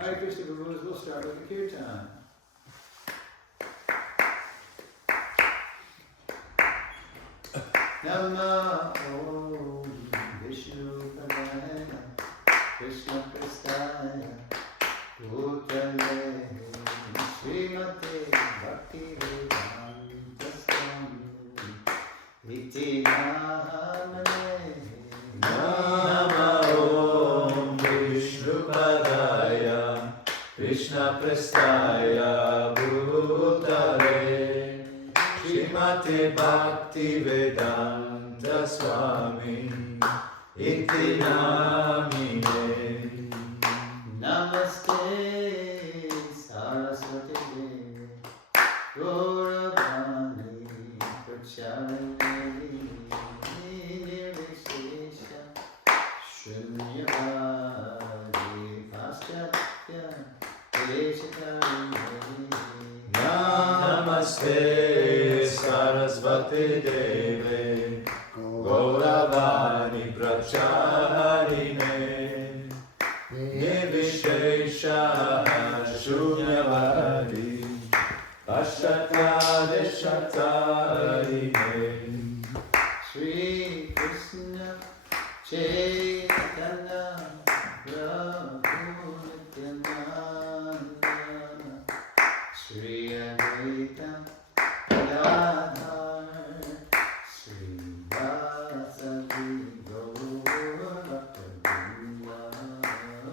Hare Krishna Prabhu, we'll start with the kirtan. Namo Vishnu Padaya Krishna Prestaya Bhutale Srimate Bhakti Vedanta Swami Iti Namane Namo Vishnu Padaya Krishna Prestaya Bhutale Srimate Bhakti Vedanta Swami Iti Namine Namaste Saraswati Devi Gauravani Pracharani Nirvishesha Shunyavadi Paschatya Deshakari Namaste Sarasvati Deve Gauravani Pracharine Nirvishesha Shunyavadi Paschatya Deshatarine Shri Krishna Chaitanya Prabhu Nityananda Shri Advaita Gadadhar Shri Vasadi Gaurabhakta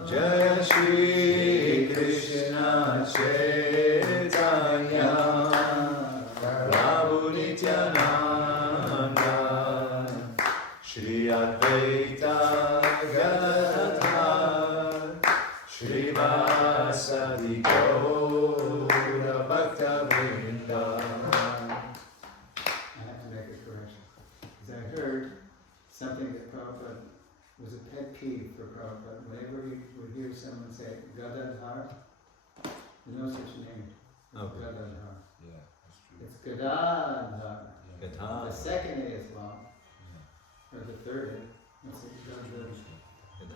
Jai Shri Krishna Chaitanya Prabhu Nityananda Shri Advaita Gadadhar Shri Vasadi Gaura Bhakta Vrinda. I have to make a correction. Because I heard something that Prabhupada was a pet peeve for Prabhupada. Whenever he would hear someone say Gadadhar, there's no such name. Okay. Gadadhar. Yeah, that's true. It's Gadadhar. Yeah. The second A is long. Or the third A. What's it? Gadadhar. Yeah,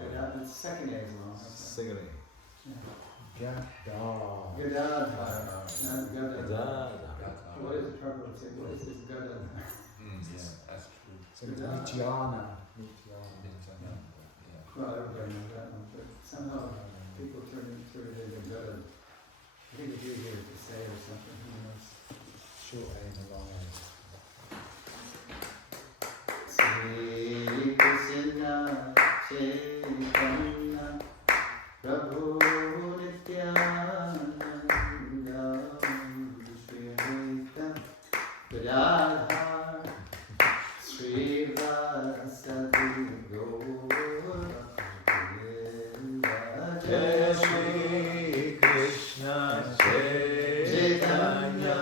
Gadadhar. The second A is long. Okay. Yeah. Gadadhar. Not Gadadhar. What is it Prabhupada say? What is this Gadadhar? Yeah, that's true. Nityananda. Well, everybody knows that one, but somehow people turn it into Gadadhar. I think it's easier to say or something, who knows. Short A and a long A. Sri Krishna Chaitanya Prabhu Nityananda Shri Advaita Gadadhar Shri Vasadi Gaura Jai Shri Krishna Chaitanya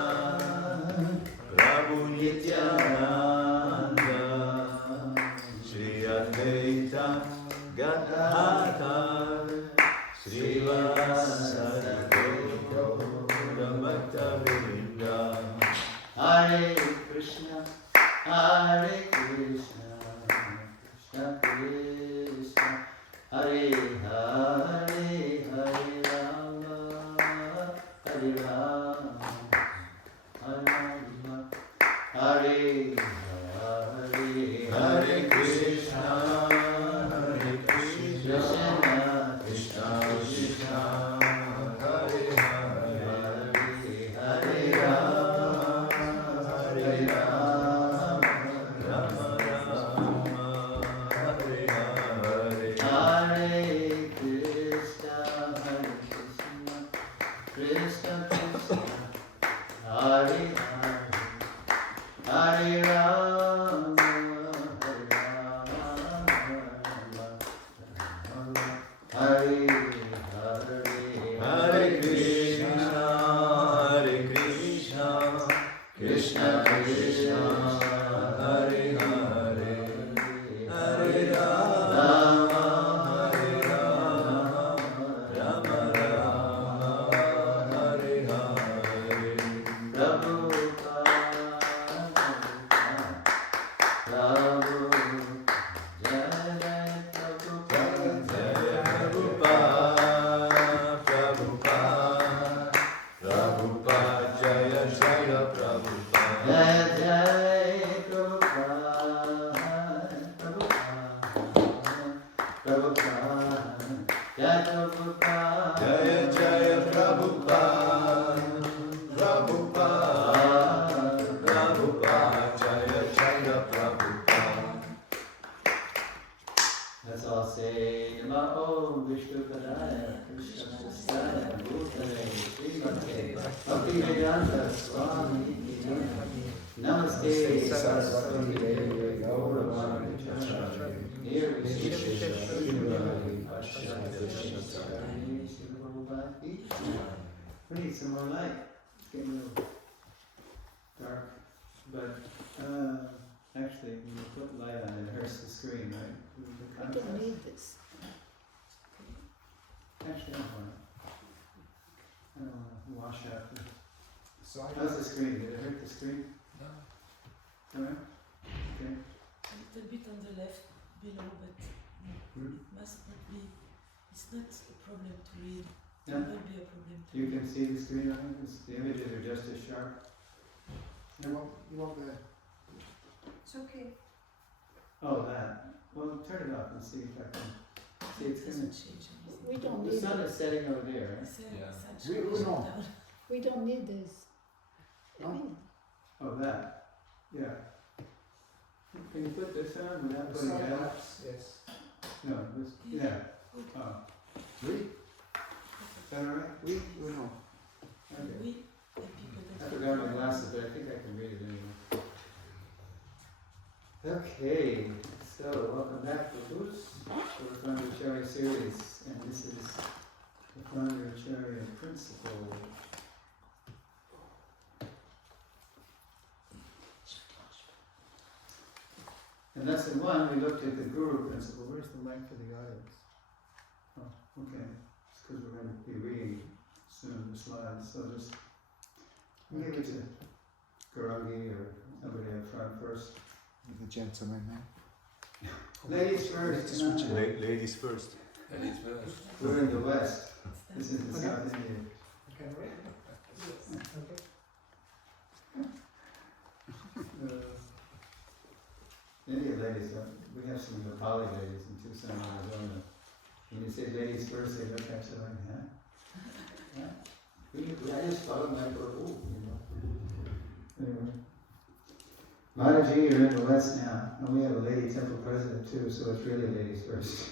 Prabhu Nityananda Shri Advaita Gadadhar Shri Vasadi Gaura Bhakta Vrinda. Hare Krishna, Hare Krishna, Krishna Krishna, Hare Hare, Hare Rama, Hare Rama, Hare Rama, Hare Hare, Hare Krishna, Hare Krishna, Krishna Krishna Krishna, Hare Hare, Hare Rama, Hare Rama, Rama Rama, Hare Hare, Hare Krishna, Hare Krishna, Krishna Krishna, Hare Hare, Hare Rama, Hare Rama, Hare Hare, Hare Krishna, Hare Krishna, Krishna Krishna, Hare Hare, Hare Rama, Hare Rama, Rama Rama, Hare Hare. Prabhupada, Prabhu, Jai Jai Prabhupada, Jai Prabhupada, Jai Prabhupada, Jaya Jaya Prabhupada, Prabhupada, Prabhupada, Jaya Jaya Prabhupada. Let's all say Namo Vishnu Padaya Krishna Prasthaya Bhutale Srimate Bhaktivedanta Swami Namaste Saraswati Devi Gauravani Chacharya Nirvishesha Shunyavadi Paschatya Shisarani Srila. We need some more light. It's getting a little dark. But actually, when you put light on it, it hurts the screen, right? I don't need this. Actually, I don't want to wash out the... So How's the screen? Did it hurt the screen? No. Alright? Okay. A little bit on the left below, but must not be. It's not a problem to read. It Yeah. will be a problem to You read. can see the screen on it? The images are just as sharp? you want the It's okay. Oh, that. Well, turn it off and see if I can... See, it's It gonna... doesn't change anything. We don't The need sun it. is setting over there, right? Yeah. We don't. We don't need this. I No. mean, Oh, that. Yeah. Can you put this on without the putting side that on? maps? Yes. No, this... Yeah. Oh. We Is that alright? no. Okay. We, the people I that forgot my glasses, but I think I can read it anyway. Okay, so welcome back to the Founder Acharya series, and this is the Founder Acharya principle. In lesson 1, we looked at the Guru principle. Where's the link for the audience? Oh, okay. It's because we're going to be reading soon the slides, so just give it to Garangi or somebody up front first. The gentleman now. Ladies first. Switch come on. Ladies first. That is first. We're in the West. This is the South India. India ladies, we have some Nepali ladies in Tucson, Arizona. When you say ladies first, they look at you like, huh? I just follow my Prabhu, you know. Anyway. Mataji, you're in the West now, and we have a lady temple president too, so it's really ladies first.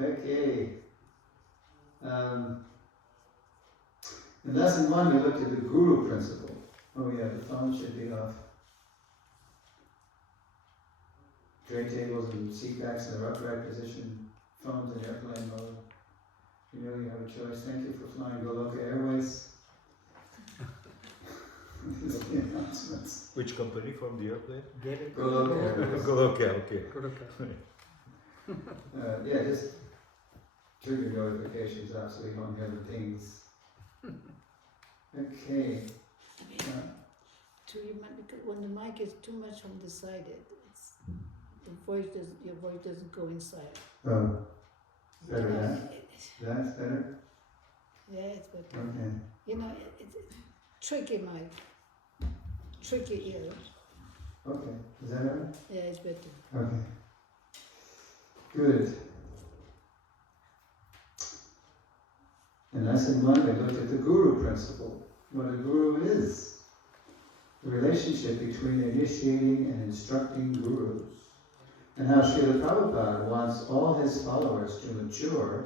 Okay. In lesson 1, we looked at the Guru principle. Oh yeah, the phone should be off. Tray tables and seat backs in the upright position, phones in airplane mode. You know you have a choice. Thank you for flying Goloka Airways. This is the announcements. Which company from the airplane? Goloka Airways. Okay, okay. Yeah, just turn your notifications off so we don't hear the pings. Okay. to because when the mic is too much on the side, your voice doesn't go inside. Oh, better You know, now? That's better? yeah, it's better. Okay. You know, it's tricky mic, tricky ear. Okay. Is that right? Yeah, it's better. Okay. Good. In lesson 1, we looked at the Guru principle. What a Guru is. The relationship between initiating and instructing Gurus. And how Srila Prabhupada wants all his followers to mature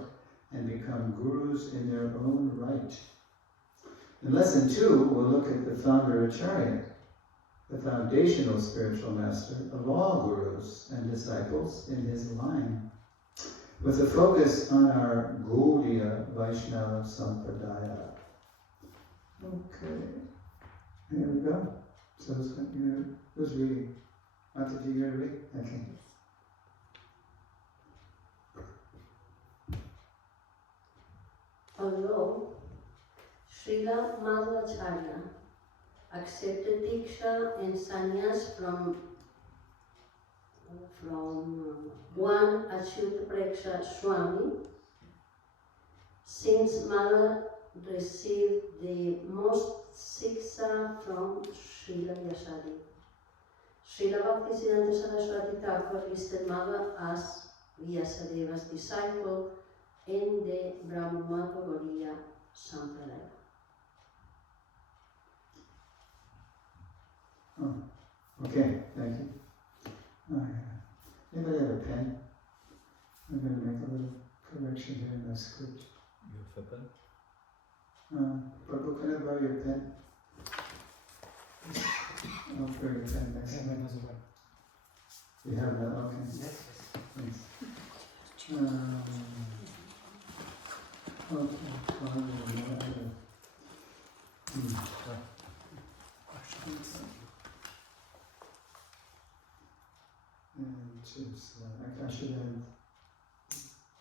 and become Gurus in their own right. In lesson 2, we'll look at the Founder Acharya, the foundational spiritual master of all Gurus and disciples in his line, with a focus on our Gaudiya Vaishnava Sampradaya. Okay, here we go. So who's reading? Mataji, you're going to read? Okay. Although Srila Madhvacharya accepted Diksha and sannyas from one Achyuta Preksha Swami, since Mother received the most siksha from Srila Yasadi. Srila Bhaktisiddhanta Saraswati Thakur listed Mother as Vyasadeva's disciple in the Brahma Gaudiya Sampradaya. Oh, okay, thank you. Anybody have a pen? I'm going to make a little correction here in my script. You have a pen? Prabhu, can I borrow your pen? I'll bring a pen next time. You have that? Okay. Yes. Thanks. And just, I should add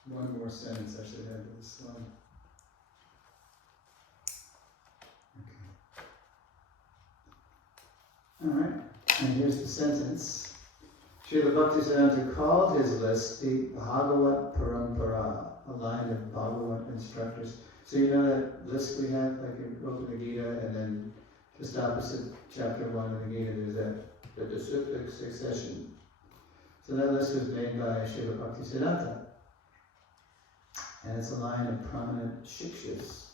one more sentence. I should add to the slide. Okay. All right. And here's the sentence. Srila Bhaktisiddhanta called his list the Bhagavat Parampara, a line of Bhagavat instructors. So you know that list we have, like you wrote in the Gita, and then just opposite chapter 1 of the Gita, there's the disciplic succession. So that list was made by Srila Bhaktisiddhanta. And it's a line of prominent shikshas.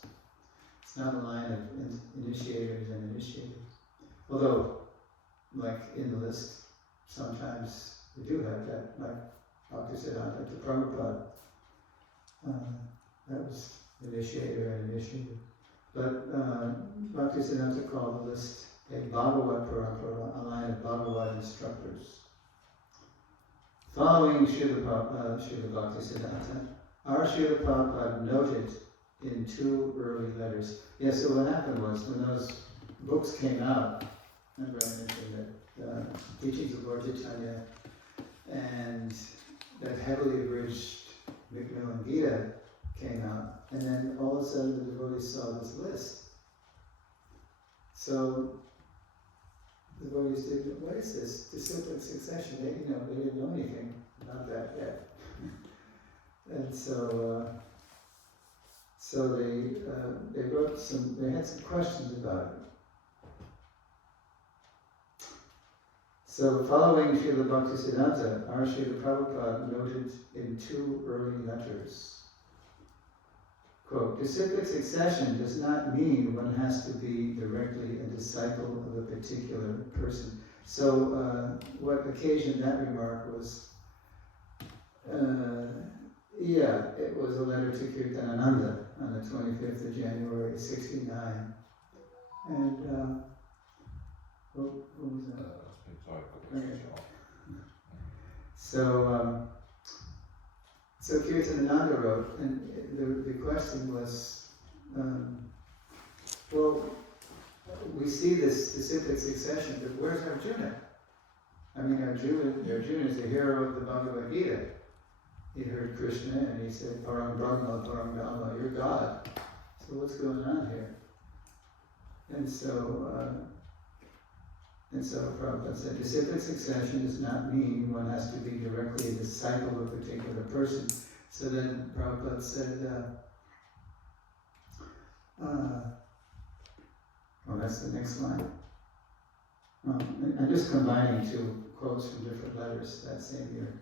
It's not a line of initiators and initiators. Although, like in the list, sometimes we do have that, like Bhaktisiddhanta to Prabhupada. That was initiator and initiator. But Bhaktisiddhanta called the list a Bhagavat Parampara, a line of Bhagavat instructors. Following Srila Bhaktisiddhanta, our Srila Prabhupada noted in 2 early letters. Yeah, so what happened was, when those books came out, remember I mentioned that Teachings of Lord Chaitanya and that heavily abridged Macmillan Gita came out, and then all of a sudden the devotees saw this list. So the devotees did, what is this? Disciplic succession. They didn't know anything about that yet. And so they wrote they had some questions about it. So following Srila Bhaktisiddhanta, our Srila Prabhupada noted in 2 early letters, quote, disciplic succession does not mean one has to be directly a disciple of a particular person. So what occasioned that remark was, it was a letter to Kirtanananda on the 25th of January, 69. And, what was that? Okay. So Kirtanananda wrote, and the question was, well, we see this disciplic succession, but where's Arjuna? I mean, Arjuna is the hero of the Bhagavad Gita. He heard Krishna and he said, Param Brahma, Param Dhamma, you're God. So what's going on here? And so Prabhupada said, disciplic succession does not mean one has to be directly a disciple of a particular person. So then Prabhupada said, that's the next line. I'm just combining 2 quotes from different letters that same year.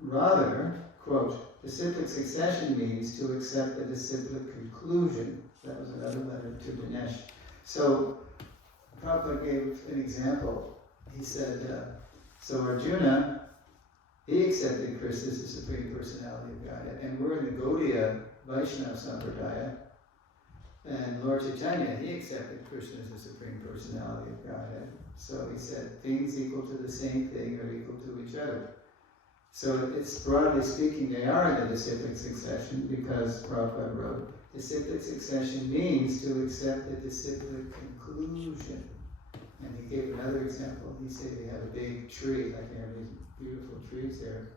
Rather, quote, disciplic succession means to accept a disciplic conclusion. That was another letter to Dinesh. So Prabhupada gave an example. He said, so Arjuna, he accepted Krishna as the Supreme Personality of Godhead, and we're in the Gaudiya Vaishnava Sampradaya, and Lord Chaitanya, he accepted Krishna as the Supreme Personality of Godhead. So he said, things equal to the same thing are equal to each other. So it's, broadly speaking, they are in the disciplic succession because Prabhupada wrote, disciplic succession means to accept a disciplic conclusion. And he gave another example. He said you have a big tree, like you have these beautiful trees there.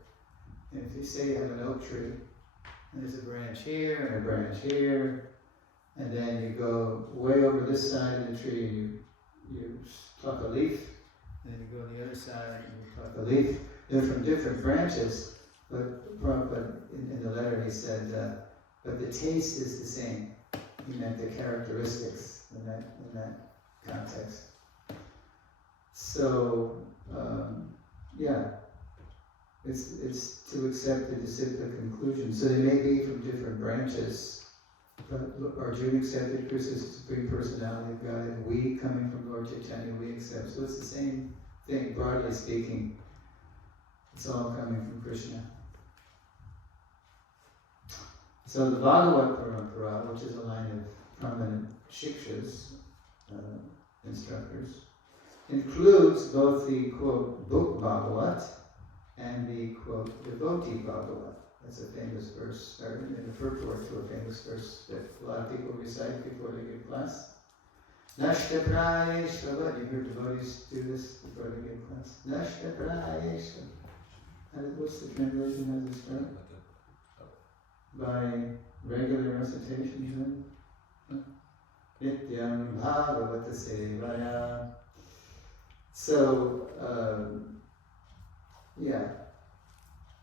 And if you say you have an oak tree, and there's a branch here and a branch here, and then you go way over this side of the tree and you pluck a leaf, and then you go to the other side and you pluck a leaf. They're from different branches, but Prabhupada, in the letter he said, but the taste is the same. He meant the characteristics in that context. So, It's to accept the disciplic conclusion. So they may be from different branches, but Arjuna accepted Krishna as the Supreme Personality of God, and we, coming from Lord Chaitanya, we accept. So it's the same thing, broadly speaking. It's all coming from Krishna. So the Bhagavad Parampara, which is a line of prominent shikshas, instructors, includes both the, quote, book Bhagavat and the, quote, devotee Bhagavat. That's a famous verse, or in the purport to a famous verse that a lot of people recite before they give class. Nashta prayeshva, you hear devotees do this before they give class. Nashta prayeshva. And what's the translation as it's from? By regular recitation, Nityam Bhagavata Sevaya. So,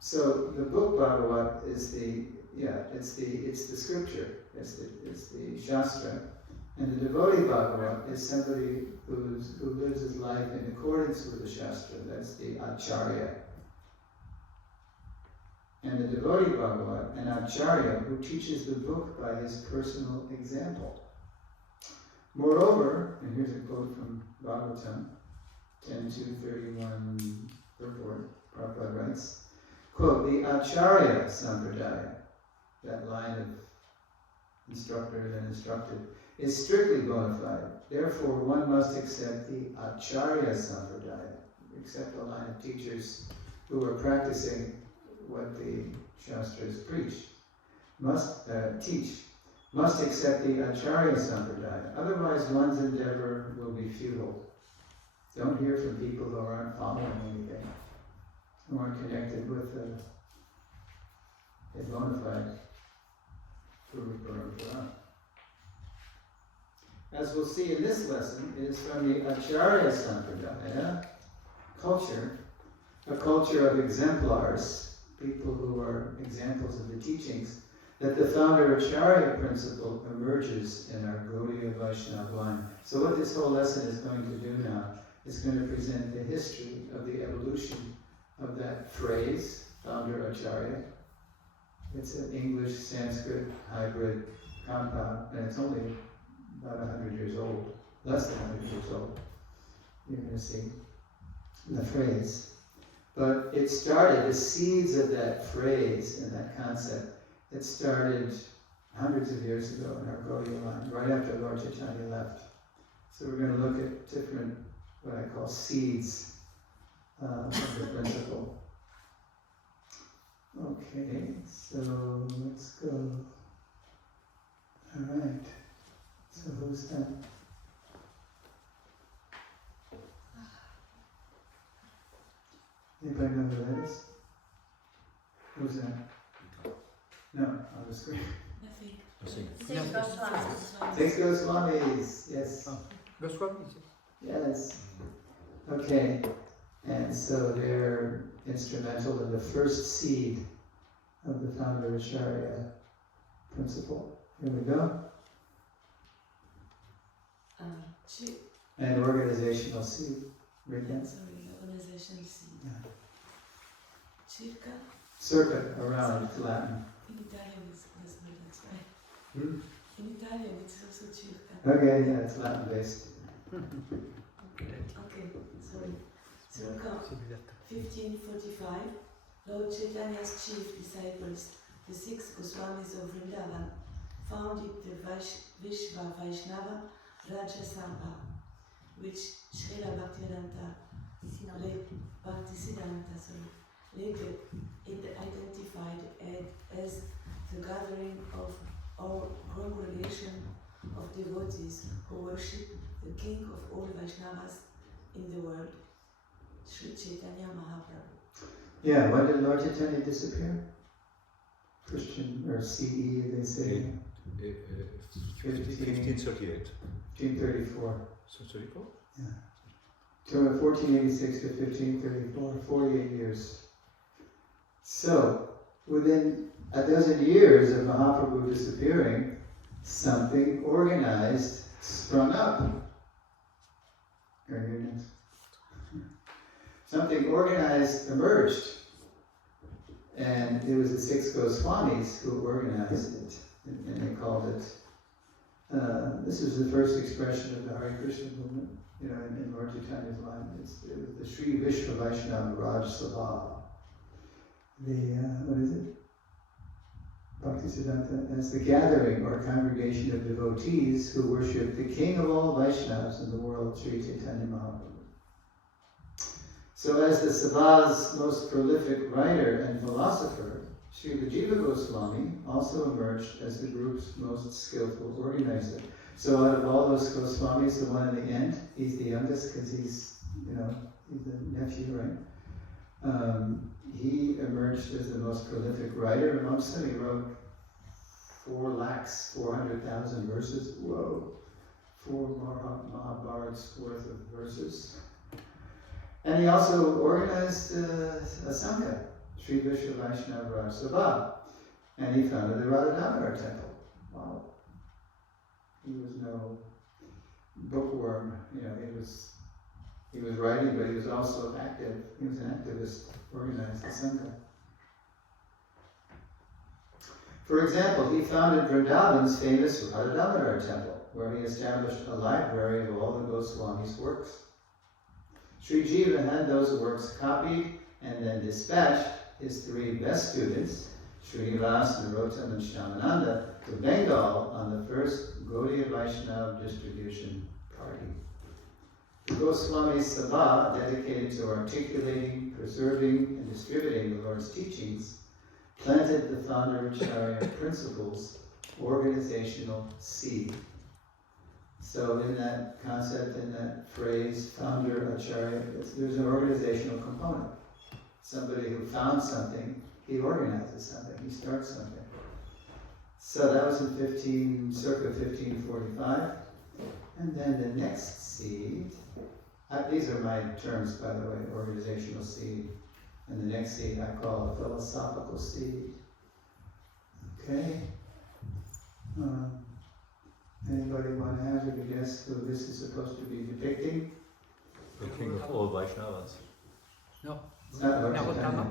So the book Bhagavat is it's the scripture, it's the Shastra, and the devotee Bhagavat is somebody who lives his life in accordance with the Shastra. That's the Acarya. And the devotee Bhagavat, an Acharya who teaches the book by his personal example. Moreover, and here's a quote from Bhagavatam, 10.2.31 purport, Prabhupada writes, quote, the Acharya Sampradaya, that line of instructors and instructed, is strictly bona fide. Therefore, one must accept the Acharya Sampradaya, accept a line of teachers who are practicing what the Shastras preach, must accept the Acharya Sampradaya. Otherwise, one's endeavor will be futile. Don't hear from people who aren't following anything, who aren't connected with a bona fide Guru Parampara. As we'll see in this lesson, it is from the Acharya Sampradaya culture, a culture of exemplars, people who are examples of the teachings, that the founder Acharya principle emerges in our Gaudiya Vaishnava line. So what this whole lesson is going to do now is going to present the history of the evolution of that phrase, founder Acharya. It's an English-Sanskrit hybrid compound, and it's only about 100 years old, less than 100 years old. You're going to see the phrase. But it started, the seeds of that phrase and that concept, it started hundreds of years ago in our Gaudiya line, right after Lord Chaitanya left. So we're going to look at different, what I call seeds of the principle. Okay, so let's go. All right. So who's that? Anybody know who that is? Who's that? No, on the screen. Nothing. Six Goswamis. Six Goswamis, yes. Oh, Goswami? Yes. Okay. And so they're instrumental in the first seed of the founder Acharya principle. Here we go. And organizational seed. Read that. Sorry, organizational seed. Yeah. Circa. Circa, around, Latin. In Italian it's well, that's right. Hmm? In Italian it's also circa. Okay, yeah, it's Latin based. Okay, sorry. Circa 1545, Lord Chaitanya's chief disciples, the six Goswamis of Vrindavan, founded the Vishva Vaishnava Raja Sangha, which Srila Bhaktisiddhanta later identified as the gathering of our congregation of devotees who worship the king of all Vaishnavas in the world, Sri Chaitanya Mahaprabhu. Yeah, when did Lord Chaitanya disappear? Christian, or CE, they say? 1538. 1534. So 34? Yeah. So 1486 to 1534, 48 years. So, within a dozen years of Mahaprabhu disappearing, something organized sprung up. Something organized emerged. And it was the 6 Goswamis who organized it, and they called it, this was the first expression of the Hare Krishna movement, you know, in Lord Chaitanya's line. It was the Sri Vishva Vaishnava Raj Sabha. What is it? Bhaktisiddhanta, as the gathering or congregation of devotees who worship the king of all Vaishnavas in the world, Sri Chaitanya Mahaprabhu. So as the Sabha's most prolific writer and philosopher, Srila Jiva Goswami also emerged as the group's most skillful organizer. So out of all those Goswamis, the one in the end, he's the youngest because he's the nephew, right? He emerged as the most prolific writer amongst them. He wrote 4,400,000 verses. Whoa! 4 Mahabharats worth of verses. And he also organized a Sangha, Sri Vishwa Vaishnava Raj Sabha. And he founded the Radha Damodar temple. Wow. He was no bookworm, you know, he was writing, but he was also active. He was an activist, organized the Sangha. For example, he founded Vrindavan's famous Radha Damodar temple, where he established a library of all the Goswamis' works. Sri Jiva had those works copied and then dispatched his 3 best students, Srinivas, Narottam, and Shyamananda, to Bengal on the first Gaudiya Vaishnava distribution party. The Goswami Sabha, dedicated to articulating, preserving, and distributing the Lord's teachings, planted the founder Acharya principles, organizational seed. So in that concept, in that phrase, founder Acharya, there's an organizational component. Somebody who found something, he organizes something, he starts something. So that was in circa 1545. And then the next seed, these are my terms, by the way, organizational seed. And the next seed I call a philosophical seed. Okay? Anybody want to hazard a guess who this is supposed to be depicting? The king of all Vaishnavas. No. It's not Lord Narottama.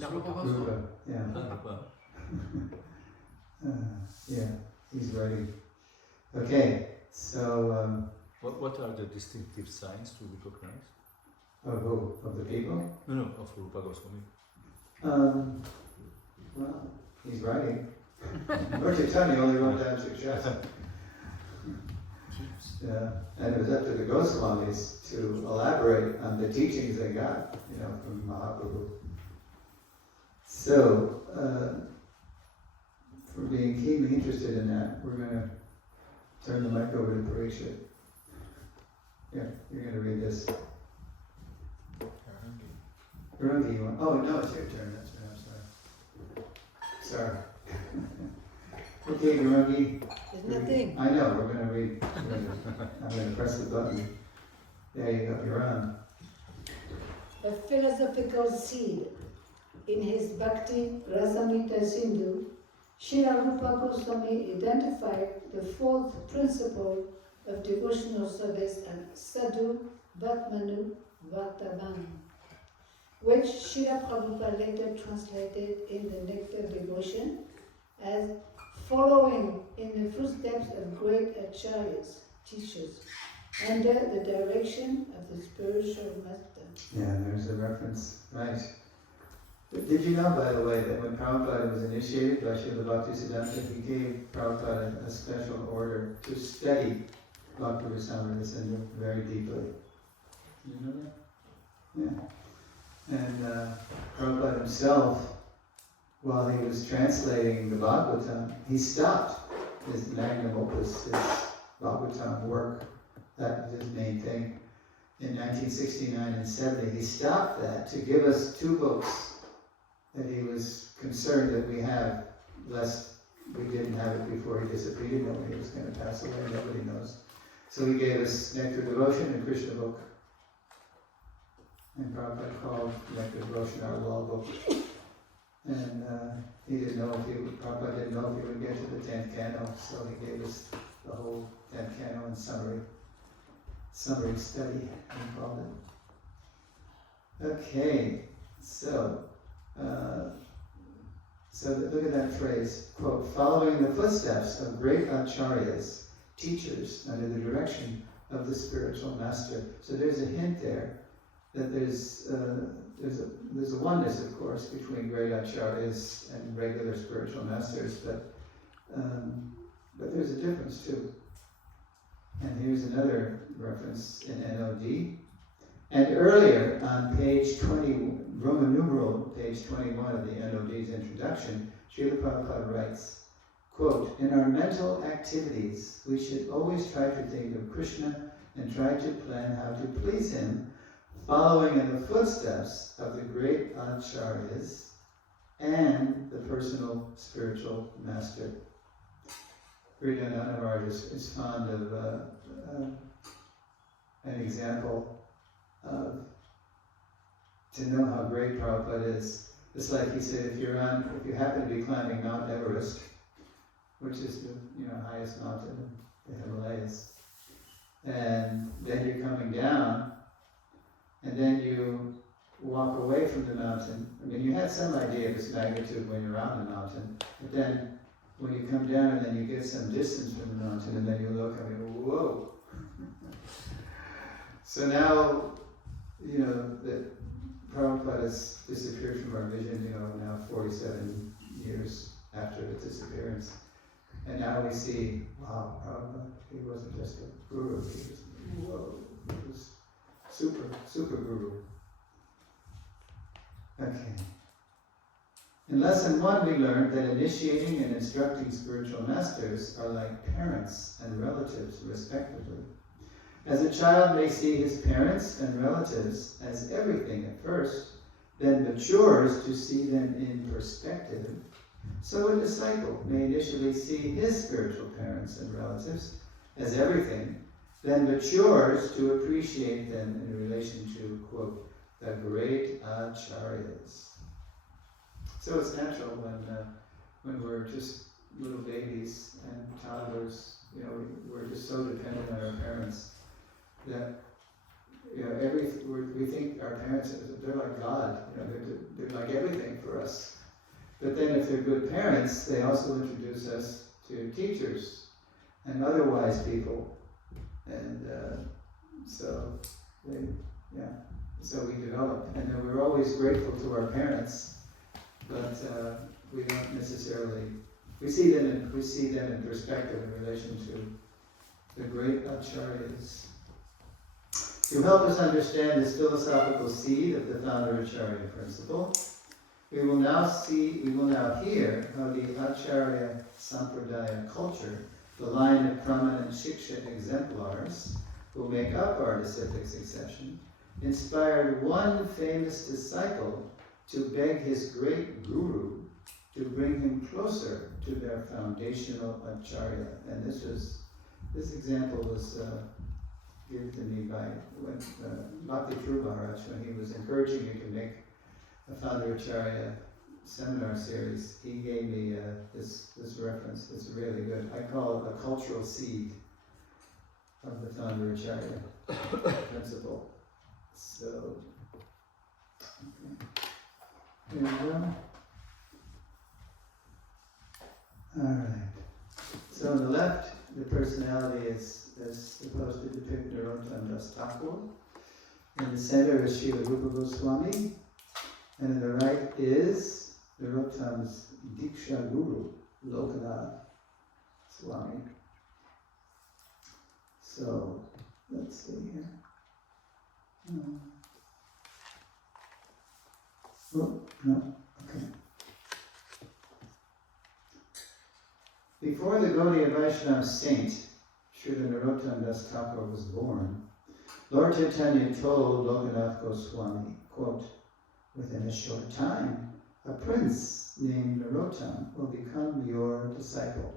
Chaitanya. Rupa, yeah, he's ready. Okay, so What are the distinctive signs to recognize? of who? Of the people? No, of Rupa Goswami. Well, he's writing. Lord Chaitanya only wrote down 6 chapters. Yeah, and it was up to the Goswamis to elaborate on the teachings they got, you know, from Mahaprabhu. So, for being keenly interested in that, we're going to turn the mic over to Parikshit. Yeah, you're going to read this. Garungi, you want? Oh, no, it's your turn. That's right. I'm sorry. Sorry. Okay, Garungi. There's nothing. I know, we're going to read. I'm going to press the button. There you go, you're on. A philosophical seed. In his Bhakti Rasamrita Sindhu, Srila Rupa Goswami identified the 4th principle of devotional service as Sadhu Bhatmanu Vartaman, which Srila Prabhupada later translated in the Nectar Devotion as following in the footsteps of great acharyas, teachers, under the direction of the spiritual master. Yeah, there's a reference, right. But did you know, by the way, that when Prabhupada was initiated by Srila Bhaktisiddhanta, he gave Prabhupada a special order to study Bhakti Rasamrita Sindhu very deeply. Did you know that? Yeah. And Prabhupada himself, while he was translating the Bhagavatam, he stopped his magnum opus, his Bhagavatam work. That was his main thing. In 1969 and 70, he stopped that to give us 2 books that he was concerned that we have, lest we didn't have it before he disappeared. He didn't know when he was going to pass away, nobody knows. So he gave us Nectar Devotion and Krishna book. And Prabhupada called Nectar Devotion our law book. And he didn't know Prabhupada didn't know if he would get to the 10th canto, so he gave us the whole 10th canto in summary study, he called it. Okay, so So look at that phrase, quote, following the footsteps of great acharyas, teachers, under the direction of the spiritual master. So there's a hint there that there's a oneness, of course, between great acharyas and regular spiritual masters, but there's a difference too. And here's another reference in NOD. And earlier on page 20, Roman numeral, page 21 of the NOD's introduction, Srila Prabhupada writes, quote, in our mental activities, we should always try to think of Krishna and try to plan how to please him, following in the footsteps of the great acharyas and the personal spiritual master. Hridayananda Maharaj is fond of an example of, to know how great Prabhupada is. It's like he said, if you happen to be climbing Mount Everest, which is the highest mountain in the Himalayas, and then you're coming down, and then you walk away from the mountain. I mean, you had some idea of its magnitude when you're on the mountain, but then when you come down and then you get some distance from the mountain, and then you look and you go, whoa. So now, that Prabhupada has disappeared from our vision, now 47 years after his disappearance. And now we see, wow, Prabhupada, he wasn't just a guru, he was super guru. Okay. In lesson 1, we learned that initiating and instructing spiritual masters are like parents and relatives, respectively. As a child may see his parents and relatives as everything at first, then matures to see them in perspective, so a disciple may initially see his spiritual parents and relatives as everything, then matures to appreciate them in relation to, quote, the great acharyas. So it's natural when we're just little babies and toddlers, we're just so dependent on our parents that we think our parents, they're like God, they're like everything for us. But then if they're good parents, they also introduce us to teachers and other wise people, and so we develop, and then we're always grateful to our parents, but we don't necessarily. We see them in perspective in relation to the great acharyas. To help us understand this philosophical seed of the founder acharya principle, we will now hear how the Acharya Sampradaya culture, the line of prominent Shiksha exemplars who make up our disciplic succession, inspired one famous disciple to beg his great guru to bring him closer to their foundational Acharya. And this example was given to me by Bhakti Prabhu Maharaj when he was encouraging me to make a Founder Acharya seminar series. He gave me this reference. It's really good. I call it a cultural seed of the Founder Acharya principle. So, okay. Here we go. Alright. So on the left, the personality is supposed to depict Narottam Das Thakur. In the center is Srila Rupa Goswami. And on the right is Narottam's Diksha Guru, Lokanath Swami. So, let's see here. Oh, no, okay. Before the Gaudiya Vaishnava saint, Srila Narottam Das Thakur was born, Lord Chaitanya told Lokanath Goswami, quote, within a short time, a prince named Narottam will become your disciple.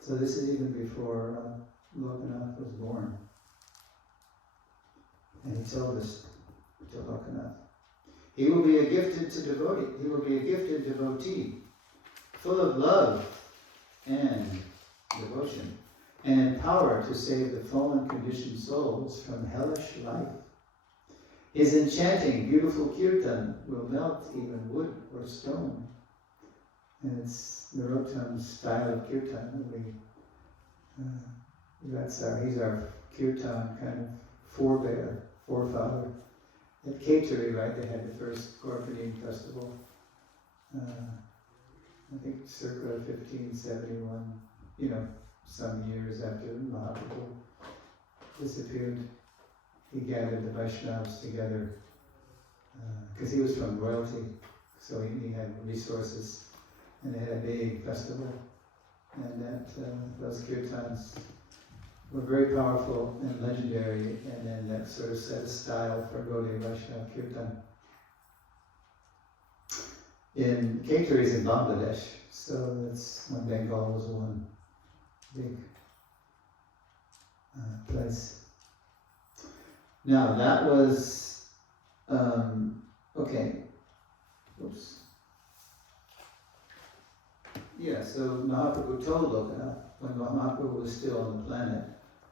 So this is even before Lokanath was born. And he told this to Lokanath. He will be a gifted devotee, full of love and devotion, and empowered to save the fallen conditioned souls from hellish life. His enchanting, beautiful kirtan will melt even wood or stone. And it's Narottam's style of kirtan. He's our kirtan kind of forefather. At Kaituri, right, they had the first Gorpani festival. I think circa 1571, some years after Mahaprabhu disappeared. He gathered the Vaishnavas together because he was from royalty, so he had resources, and they had a big festival, and those kirtans were very powerful and legendary, and then that sort of set a style for Gaudiya Vaishnava kirtan. In Kaituri is in Bangladesh, so that's when Bengal was one big place. Now that was okay. Oops. Yeah, so Mahaprabhu told Lokanath when Mahaprabhu was still on the planet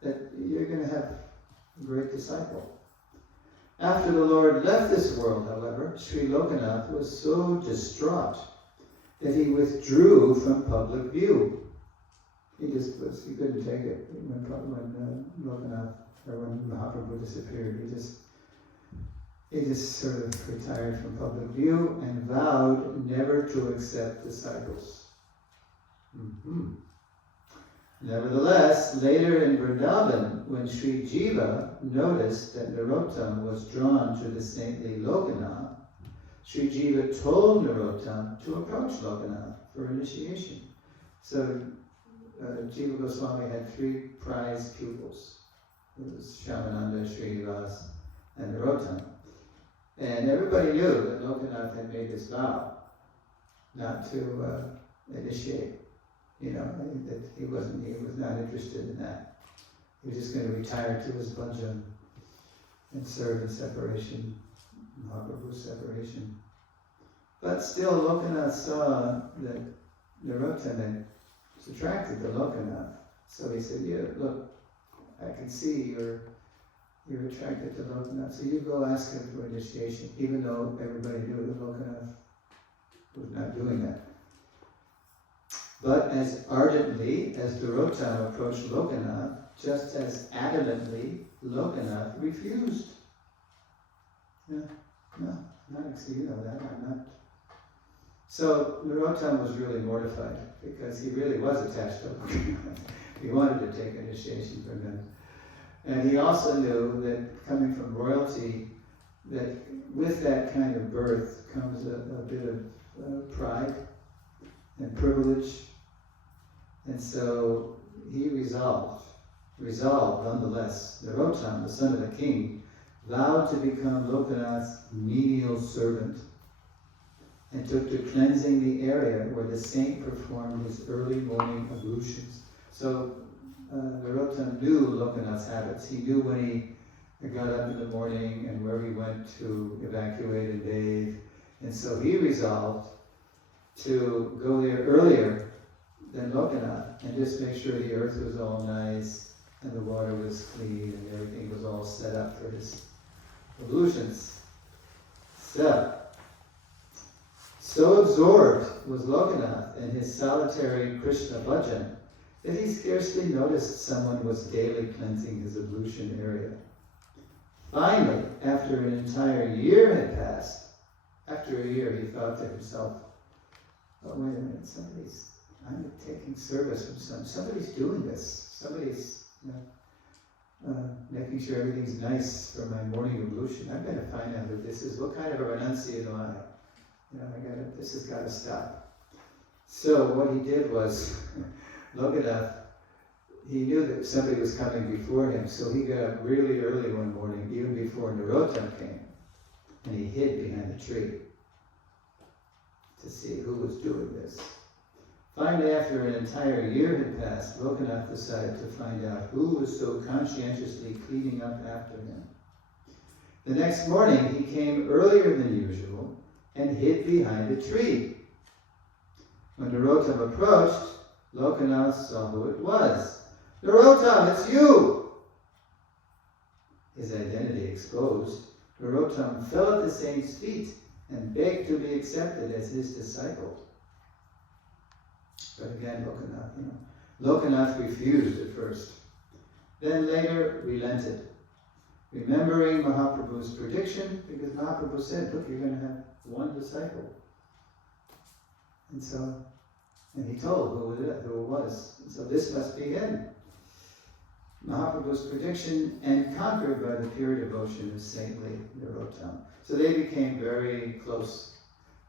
that you're going to have a great disciple. After the Lord left this world, however, Sri Lokanath was so distraught that he withdrew from public view. He couldn't take it when Lokanath, or when Mahaprabhu disappeared. He just sort of retired from public view and vowed never to accept disciples. Mm-hmm. Nevertheless, later in Vrindavan, when Sri Jiva noticed that Narottam was drawn to the saintly Lokanath, Sri Jiva told Narottam to approach Lokanath for initiation. So Jiva Goswami had 3 prized pupils. It was Shyamananda, Srinivas, and Narottam. And everybody knew that Lokanath had made this vow not to initiate. That he was not interested in that. He was just going to retire to his bhajan and serve in separation, Mahaprabhu's separation. But still, Lokanath saw that Narottam was attracted to Lokanath. So he said, "Yeah, look, I can see you're attracted to Lokanath. So you go ask him for initiation," even though everybody knew that Lokanath was not doing that. But as ardently as Narottam approached Lokanath, just as adamantly Lokanath refused. No, not actually, you know that, I'm not. So Narottam was really mortified because he really was attached to Lokanath. He wanted to take initiation from him. And he also knew that coming from royalty, that with that kind of birth comes a bit of pride and privilege. And so he resolved nonetheless. Narottam, the son of the king, vowed to become Lokanath's menial servant and took to cleansing the area where the saint performed his early morning ablutions. So Narottam knew Lokanath's habits. He knew when he got up in the morning and where he went to evacuate and bathe. And so he resolved to go there earlier than Lokanath and just make sure the earth was all nice and the water was clean and everything was all set up for his ablutions. So absorbed was Lokanath in his solitary Krishna bhajan that he scarcely noticed someone was daily cleansing his ablution area. Finally, after an entire year had passed, after a year he thought to himself, "Oh, wait a minute, I'm taking service from somebody's doing this. Somebody's making sure everything's nice for my morning ablution. I've got to find out who this is. What kind of a renunciate am I? This has got to stop." So what he did was, Lokanath, he knew that somebody was coming before him, so he got up really early one morning, even before Narottam came, and he hid behind a tree to see who was doing this. Finally, after an entire year had passed, Lokanath decided to find out who was so conscientiously cleaning up after him. The next morning, he came earlier than usual and hid behind a tree. When Narottam approached, Lokanath saw who it was. "Narottam, it's you!" His identity exposed, Narottam fell at the saint's feet and begged to be accepted as his disciple. But again, Lokanath refused at first. Then later relented, remembering Mahaprabhu's prediction, because Mahaprabhu said, look, you're going to have one disciple. And he told who it was. And so this must be him. Mahaprabhu's prediction, and conquered by the pure devotion of saintly Narottam. So they became very close.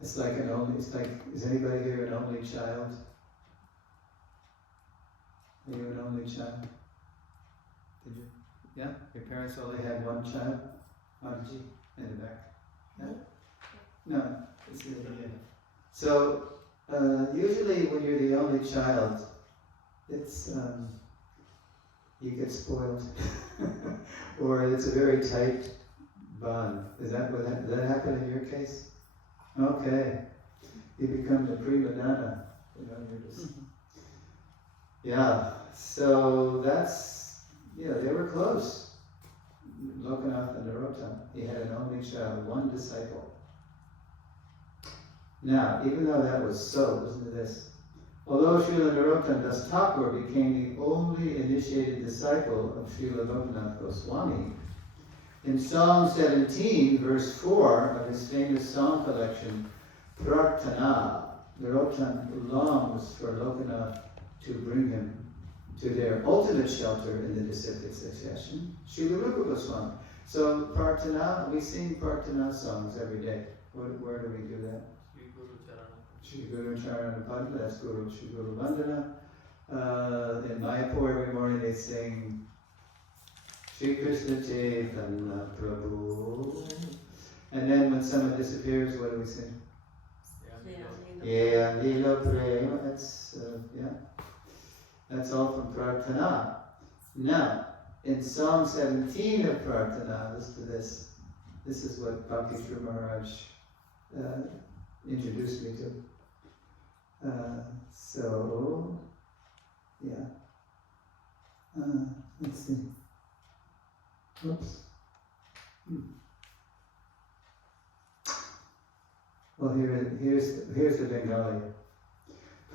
Is anybody here an only child? Are you an only child? Did you? Yeah? Your parents only had one child? Marji, in the back. Yeah? No. So, usually when you're the only child, it's, you get spoiled. Or it's a very tight bond. Does that happen in your case? Okay. You become the prima donna. You're just... Yeah. So that's, they were close. Lokanath and Narottam. He had an only child, one disciple. Now, even though that was so, listen to this. Although Srila Narottam Das Thakur became the only initiated disciple of Srila Lokanath Goswami, in Psalm 17, verse 4 of his famous song collection, Prarthana, Narottam longs for Lokanath to bring him to their ultimate shelter in the disciplic succession, Srila Rupa Goswami. So Prarthana, we sing Prarthana songs every day. Where do we do that? Shri Guru Charana Padma, that's Shri Guru Vandana. In Mayapur every morning they sing Shri Krishna Chaitanya Prabhu. And then when someone disappears, what do we sing? Yeah, Lila Prema. That's all from Prarthana. Now, in Psalm 17 of Prarthana, listen to this. This is what Bhakti Shri Maharaj introduced me to. Let's see. Oops. Well, here's the Bengali.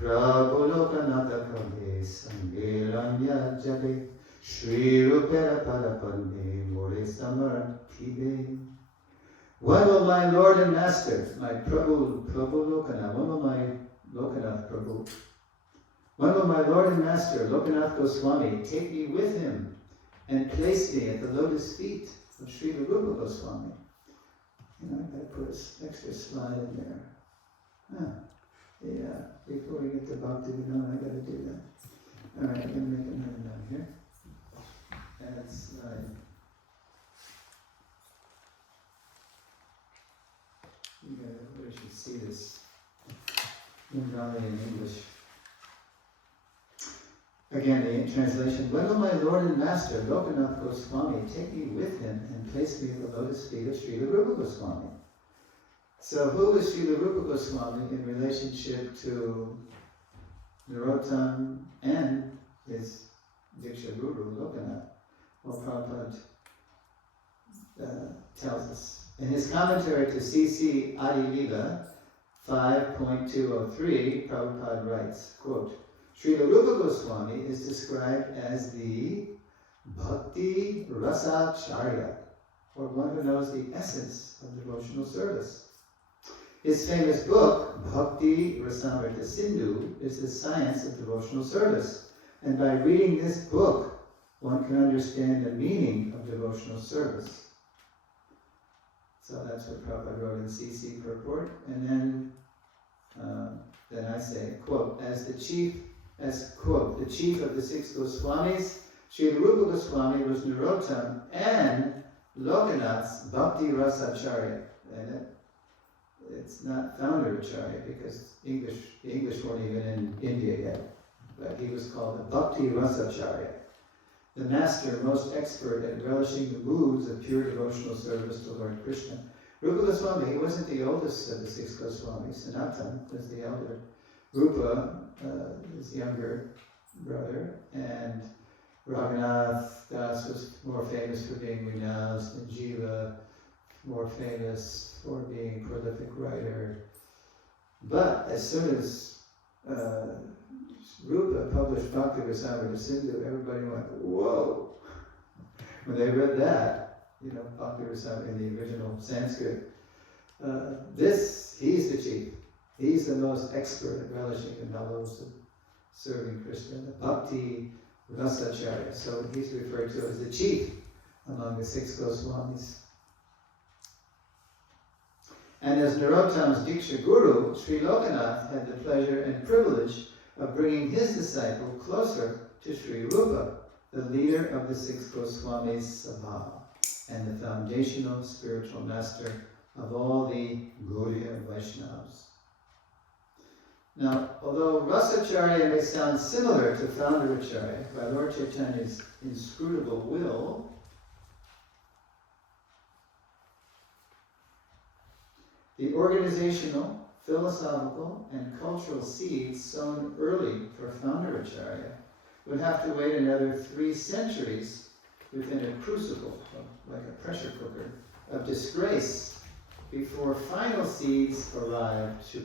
Prabhu Lokanatha Kabhe Sangelanya Jabe Shri Rupera Padapande More Samarthibe. When will my Lord and Master, my Prabhu Lokanath, when will my Lokanath Prabhu, when will my Lord and Master Lokanath Goswami take me with him and place me at the lotus feet of Srila Rupa Goswami? I gotta put an extra slide in there. Yeah, before we get to Bhakti Vinod, I gotta do that. Alright, I'm gonna make another note here. Add slide. We should see this Bengali in English. Again, the translation. When will my Lord and Master, Lokanath Goswami, take me with him and place me at the lotus feet of Srila Rupa Goswami? So who is Srila Rupa Goswami in relationship to Narottam and his Diksha Guru, Lokanath? Well, Prabhupada tells us. In his commentary to C.C. Adi Lila 5.203, Prabhupada writes, quote, Srila Rupa Goswami is described as the Bhakti Rasacharya, or one who knows the essence of devotional service. His famous book, Bhakti Rasamrita Sindhu, is the science of devotional service. And by reading this book, one can understand the meaning of devotional service. So that's what Prabhupada wrote in CC purport. And then I say, quote, the chief of the six Goswamis, Srila Rupa Goswami was Narottam and Lokanath's Bhakti Rasacharya. And it's not founder Acharya because the English weren't even in India yet. But he was called the Bhakti Rasacharya, the master most expert at relishing the moods of pure devotional service to Lord Krishna. Rupa Goswami, he wasn't the oldest of the six Goswamis. Sanatan was the elder. Rupa, his younger brother, and Raghunath Das was more famous for being renounced, and Jiva more famous for being a prolific writer. But as soon as Srila published Bhakti Rasamrita Sindhu, everybody went, whoa! When they read that, Bhakti Rasamrita in the original Sanskrit, he's the chief. He's the most expert at relishing the mellows of serving Krishna, the Bhakti Rasacharya. So he's referred to as the chief among the 6 Goswamis. And as Narottam's Diksha Guru, Sri Lokanath had the pleasure and privilege of bringing his disciple closer to Sri Rupa, the leader of the 6 Goswamis Sabha, and the foundational spiritual master of all the Gaudiya Vaishnavas. Now, although Rasacharya may sound similar to Founderacharya by Lord Chaitanya's inscrutable will, the organizational, philosophical, and cultural seeds sown early for Founderacharya would have to wait another 3 centuries within a crucible, like a pressure cooker, of disgrace before final seeds arrived to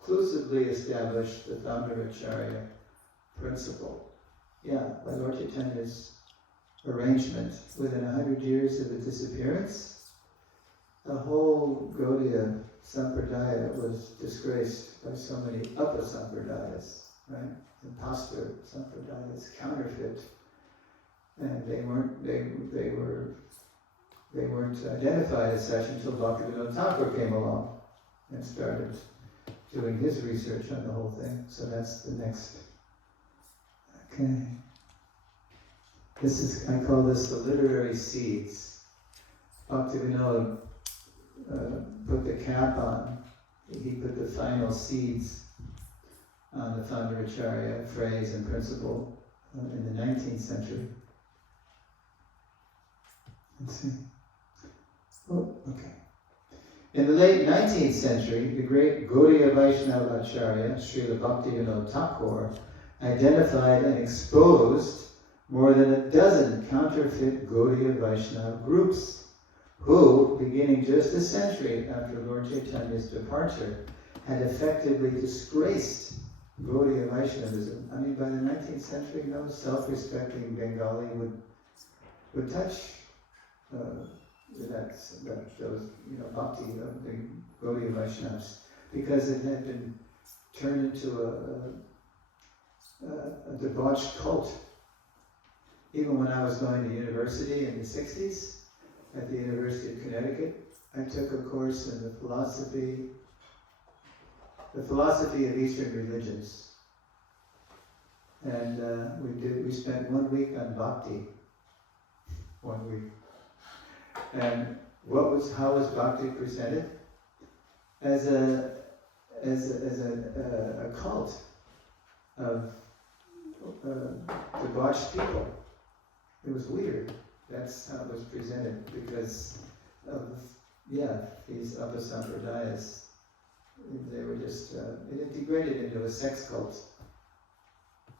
conclusively establish the Founderacharya principle. Yeah, by Lord Chaitanya's arrangement, within 100 years of its disappearance, the whole Gaudiya Sampradaya was disgraced by so many Upasampradayas, right? Imposter Sampradayas, counterfeit, and they weren't identified as such until Bhaktivinoda Thakur came along and started doing his research on the whole thing. So that's the next. Okay. I call this the literary seeds. Bhaktivinoda put the cap on. He put the final seeds on the Founderacharya phrase and principle in the 19th century. Let's see. Oh, okay. In the late 19th century, the great Gaudiya Vaishnava Acharya, Srila Bhaktivinoda Thakur, identified and exposed more than a dozen counterfeit Gaudiya Vaishnava groups, who, beginning just a century after Lord Chaitanya's departure, had effectively disgraced Gaudiya Vaishnavism. I mean, by the 19th century, no self-respecting Bengali would touch those bhakti of the Gaudiya Vaishnavas, because it had been turned into a debauched cult. Even when I was going to university in the 60s, at the University of Connecticut, I took a course in the philosophy of Eastern religions. And we spent 1 week on bhakti. 1 week. And how was bhakti presented? As a cult of debauched people. It was weird. That's how it was presented, because of these Upasampradayas. They were just it integrated into a sex cult.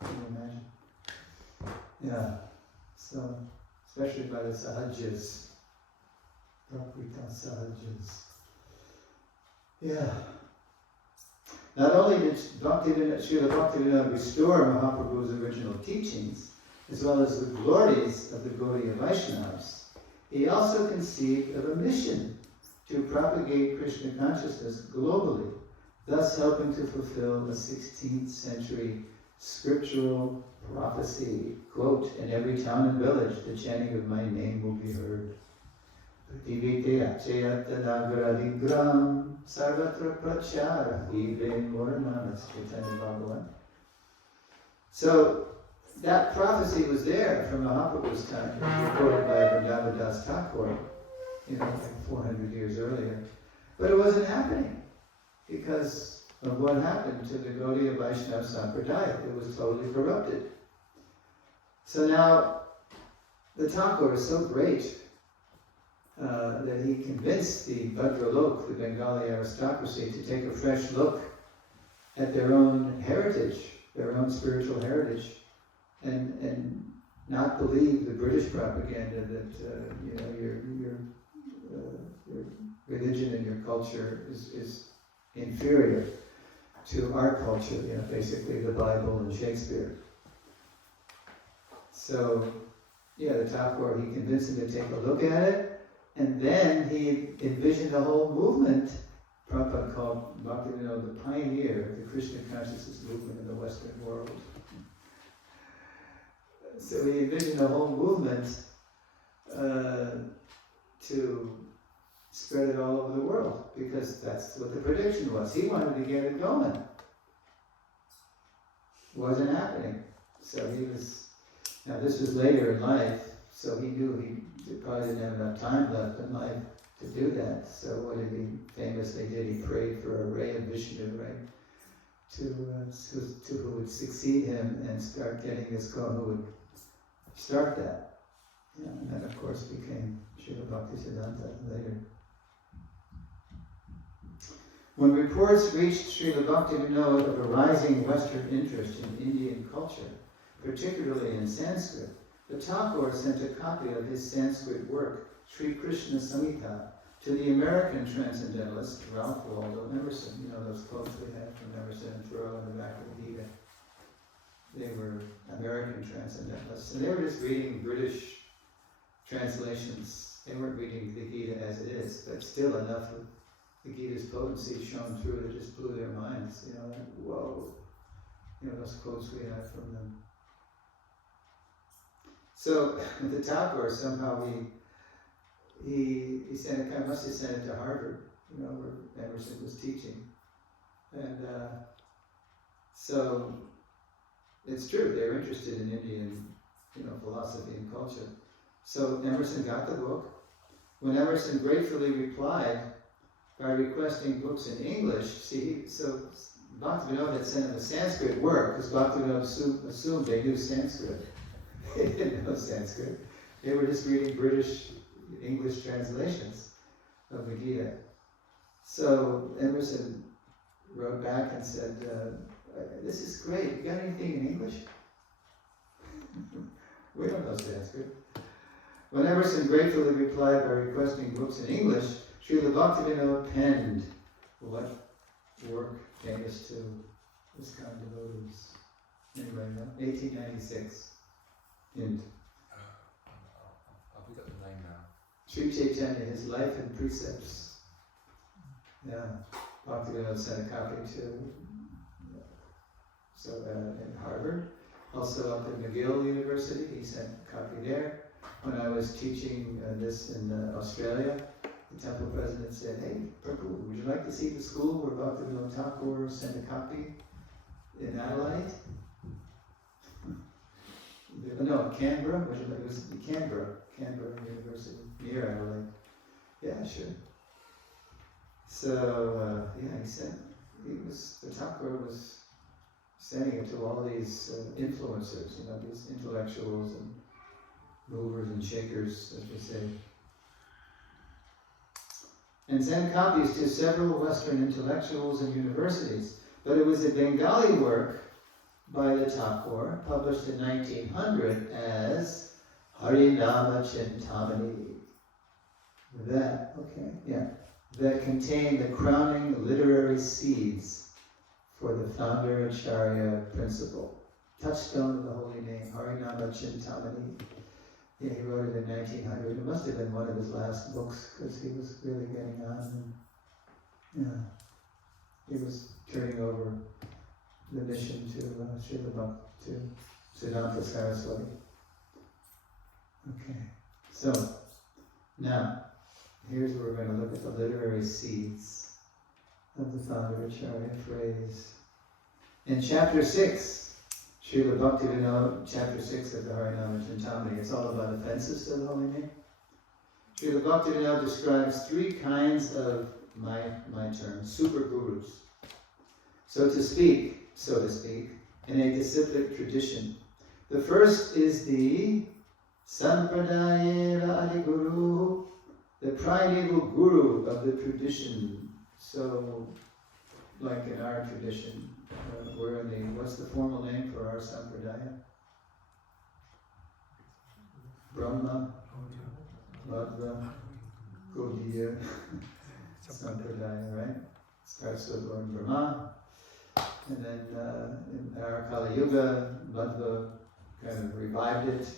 Can you imagine? Yeah. So, especially by the Sahajas. Prakrita Sahajas. Yeah. Not only did Srila Bhaktivinoda restore Mahaprabhu's original teachings, as well as the glories of the Gaudiya Vaishnavas, he also conceived of a mission to propagate Krishna consciousness globally, thus helping to fulfill a 16th century scriptural prophecy. Quote, "In every town and village, the chanting of my name will be heard. Prativite achayatanagaradigram sarvatra prachara ivre moranamas." Chaitanya Bhagavan. So, that prophecy was there from Mahaprabhu's time. It was recorded by Vrindavan Thakur, like 400 years earlier. But it wasn't happening because of what happened to the Gaudiya Vaishnava Sampradaya. It was totally corrupted. So now, the Thakur is so great that he convinced the Bhadralok, the Bengali aristocracy, to take a fresh look at their own heritage, their own spiritual heritage, and not believe the British propaganda that your religion and your culture is inferior to our culture. Basically the Bible and Shakespeare. So, yeah, the Thakur, he convinced him to take a look at it, and then he envisioned a whole movement. Prabhupada called Bhaktivinoda the pioneer of the Krishna consciousness movement in the Western world. So he envisioned a whole movement to spread it all over the world, because that's what the prediction was. He wanted to get it going. It wasn't happening. So he was, now this was later in life, so he knew he probably didn't have enough time left in life to do that. So what did he famously did? He prayed for a ray of Vishnu, right? To who would succeed him and start getting ISKCON, who would start that. Yeah, and that of course became Srila Bhaktisiddhanta later. When reports reached Srila Bhaktivinoda of a rising Western interest in Indian culture, particularly in Sanskrit, the Thakur sent a copy of his Sanskrit work, Sri Krishna Samhita, to the American transcendentalist Ralph Waldo Emerson. You know those quotes we had from Emerson and Thoreau in the back of the Gita. They were American transcendentalists, and they were just reading British translations. They weren't reading the Gita as it is, but still enough of the Gita's potency shone through that just blew their minds. You know, like, whoa. You know, those quotes we have from them. So the Thakur somehow he sent it, I must have sent it to Harvard, you know, where Emerson was teaching. And so it's true, they were interested in Indian, you know, philosophy and culture. So Emerson got the book. When Emerson gratefully replied by requesting books in English, so Bhaktivinoda had sent him a Sanskrit work, because Bhaktivinoda assumed they knew Sanskrit. They didn't know Sanskrit. They were just reading British English translations of the Gita. So Emerson wrote back and said, this is great, you got anything in English? We don't know Sanskrit. When Emerson gratefully replied by requesting books in English, Srila Bhaktivinoda penned what work famous to ISKCON devotees? Anybody know? 1896. In we got the name now. Sri Chaitanya, his life and precepts. Yeah, Bhaktivinoda sent a copy to in Harvard. Also up at McGill University, he sent a copy there. When I was teaching this in Australia, the temple president said, "Hey, Prabhu, would you like to see the school where Bhaktivinoda Thakur sent a copy in Adelaide?" No, Canberra. It was Canberra University, near Adelaide. Yeah, sure. So the Thakur was sending it to all these influencers, you know, these intellectuals and movers and shakers, as we say. And sent copies to several Western intellectuals and universities. But it was a Bengali work by the Thakur, published in 1900 as Harinama Chintamani. That contained the crowning literary seeds for the founder Acharya principle. Touchstone of the holy name, Harinama Chintamani. Yeah, he wrote it in 1900. It must have been one of his last books, because he was really getting on. And, he was turning over the mission to Srila to Siddhanta Saraswati. Okay, so now here's where we're going to look at the literary seeds of the founder Acharya phrase. In chapter 6, Srila Bhaktivinoda, chapter 6 of the Harinama Chintamani, it's all about offenses to the holy name. Srila Bhaktivinoda describes three kinds of, my term, super gurus. So to speak, in a disciplic tradition. The first is the Sampradayeva Adiguru, the primeval guru of the tradition. So, like in our tradition, we're in the, what's the formal name for our Sampradaya? Brahma, Madhva, Gaudiya, Sampradaya, right? Starts with Lord Brahma. And then in our Kali Yuga, Madhva kind of revived it,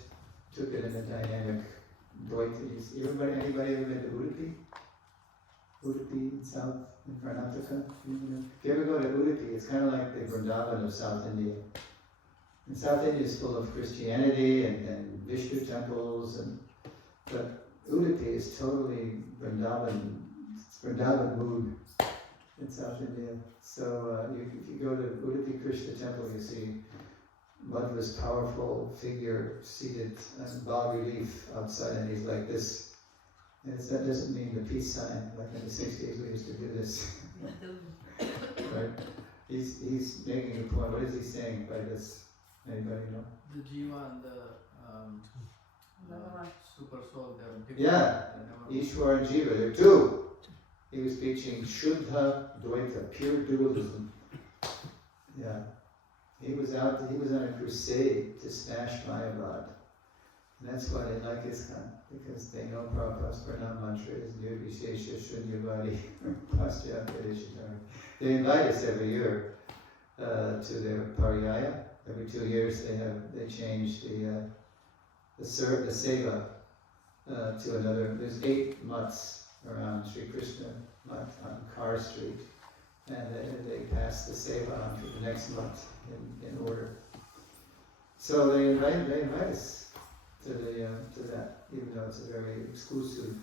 took it in a dynamic Dvaitas. Anybody ever been to Udupi? Udupi in South, in Karnataka? If you ever go to Udupi, it's kind of like the Vrindavan of South India. And South India is full of Christianity and Vishnu temples, but Udupi is totally Vrindavan, it's Vrindavan mood in South India. So if you go to Udupi Krishna temple, you see Madhva's powerful figure seated in bas relief outside, and he's like this. And that doesn't mean the peace sign, like in the 60s we used to do this. Right? He's making a point. What is he saying by this? Anybody know? The Jiva and the Super Soul, they are different. Yeah, Ishwar and Jiva, they're two. He was preaching Shuddha Dvaita, pure dualism. Yeah. He was on a crusade to smash Mayavad. And that's why they like ISKCON, because they know Prabhupada's pranam mantra is Nirvishesha Shunyavadi Paschatya. They invite us every year to their paryaya. Every 2 years they change the seva to another. There's 8 mutts around Sri Krishna mutt on Car Street, and they pass the seva on to the next mutt in order. So they invite us to that, even though it's a very exclusive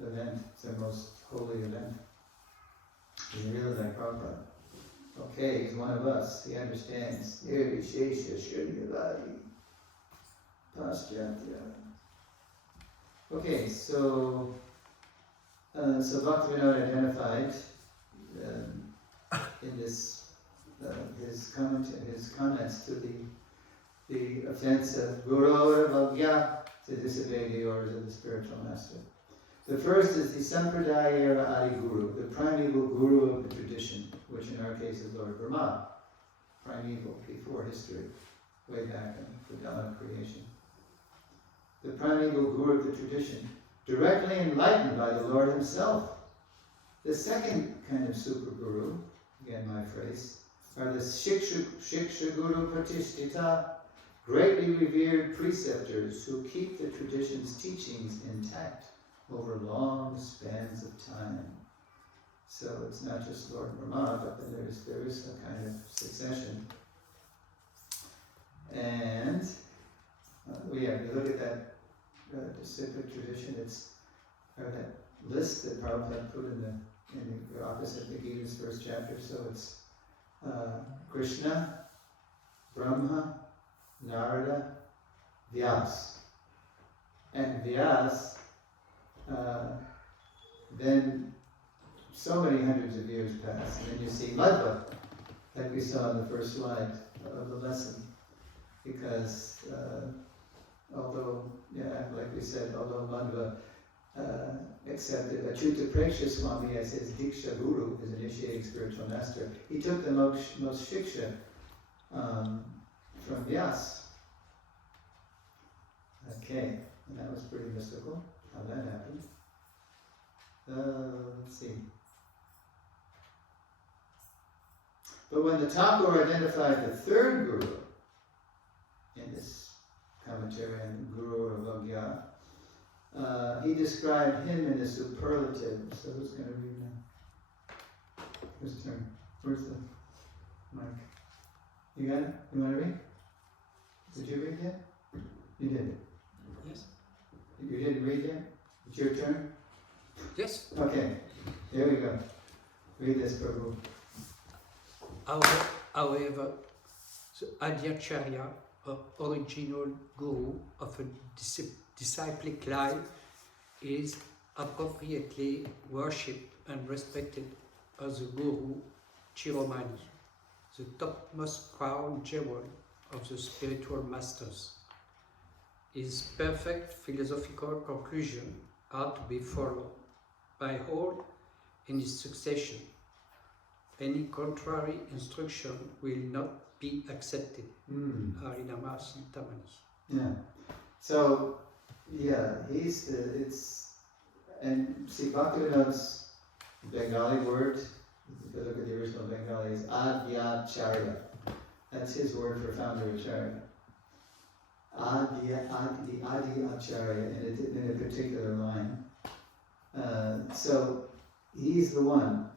event. It's their most holy event. They really like Prabhupada. Okay, he's one of us. He understands. Nirvishesha Shunyavadi Paschatya. Okay, so Bhaktivinoda identified in this his comments to the offense of Guru or Bhagya, to disobey the orders of the spiritual master. The first is the Sampradaya Adi Guru, the primeval guru of the tradition, which in our case is Lord Brahma, primeval, before history, way back in the dawn of creation. The primeval guru of the tradition, directly enlightened by the Lord himself. The second kind of super guru, again my phrase, are the Shiksha Guru Pratishtita, greatly revered preceptors who keep the tradition's teachings intact over long spans of time. So it's not just Lord Brahma, but then there is a kind of succession. And we look at that disciplic tradition. It's that list that Prabhupada put in the opposite the Gita's first chapter. So it's Krishna, Brahma, Narada, Vyas. And Vyas, then so many hundreds of years pass, and then you see Madhva, like we saw in the first slide of the lesson. Because although Madhva accepted Achyuta Preksha Swami as his Diksha Guru, his initiating spiritual master, he took the most shiksha from Vyas. Okay, and that was pretty mystical, how that happened. Let's see. But when the Thakur identified the third Guru in this commentary on Guru or Bhagya, he described him in the superlative. So who's going to read now? Whose turn? Where's the mic? You got it? You want to read? Did you read yet? You did. Yes. You didn't read yet? It's your turn? Yes. Okay, here we go. Read this, Prabhu. However, the Acarya, original guru of a disciplic life, is appropriately worshipped and respected as the Guru Chiromani, the topmost crown jewel of the spiritual masters. His perfect philosophical conclusions are to be followed by all in his succession. Any contrary instruction will not be accepted. Harinama Sintamani. Yeah. So, yeah, and see, Bhaktivinoda's Bengali word, if you look at the original Bengali, is Adyacharya. That's his word for founder Acharya. the Adi Acharya in a particular line. So he's the one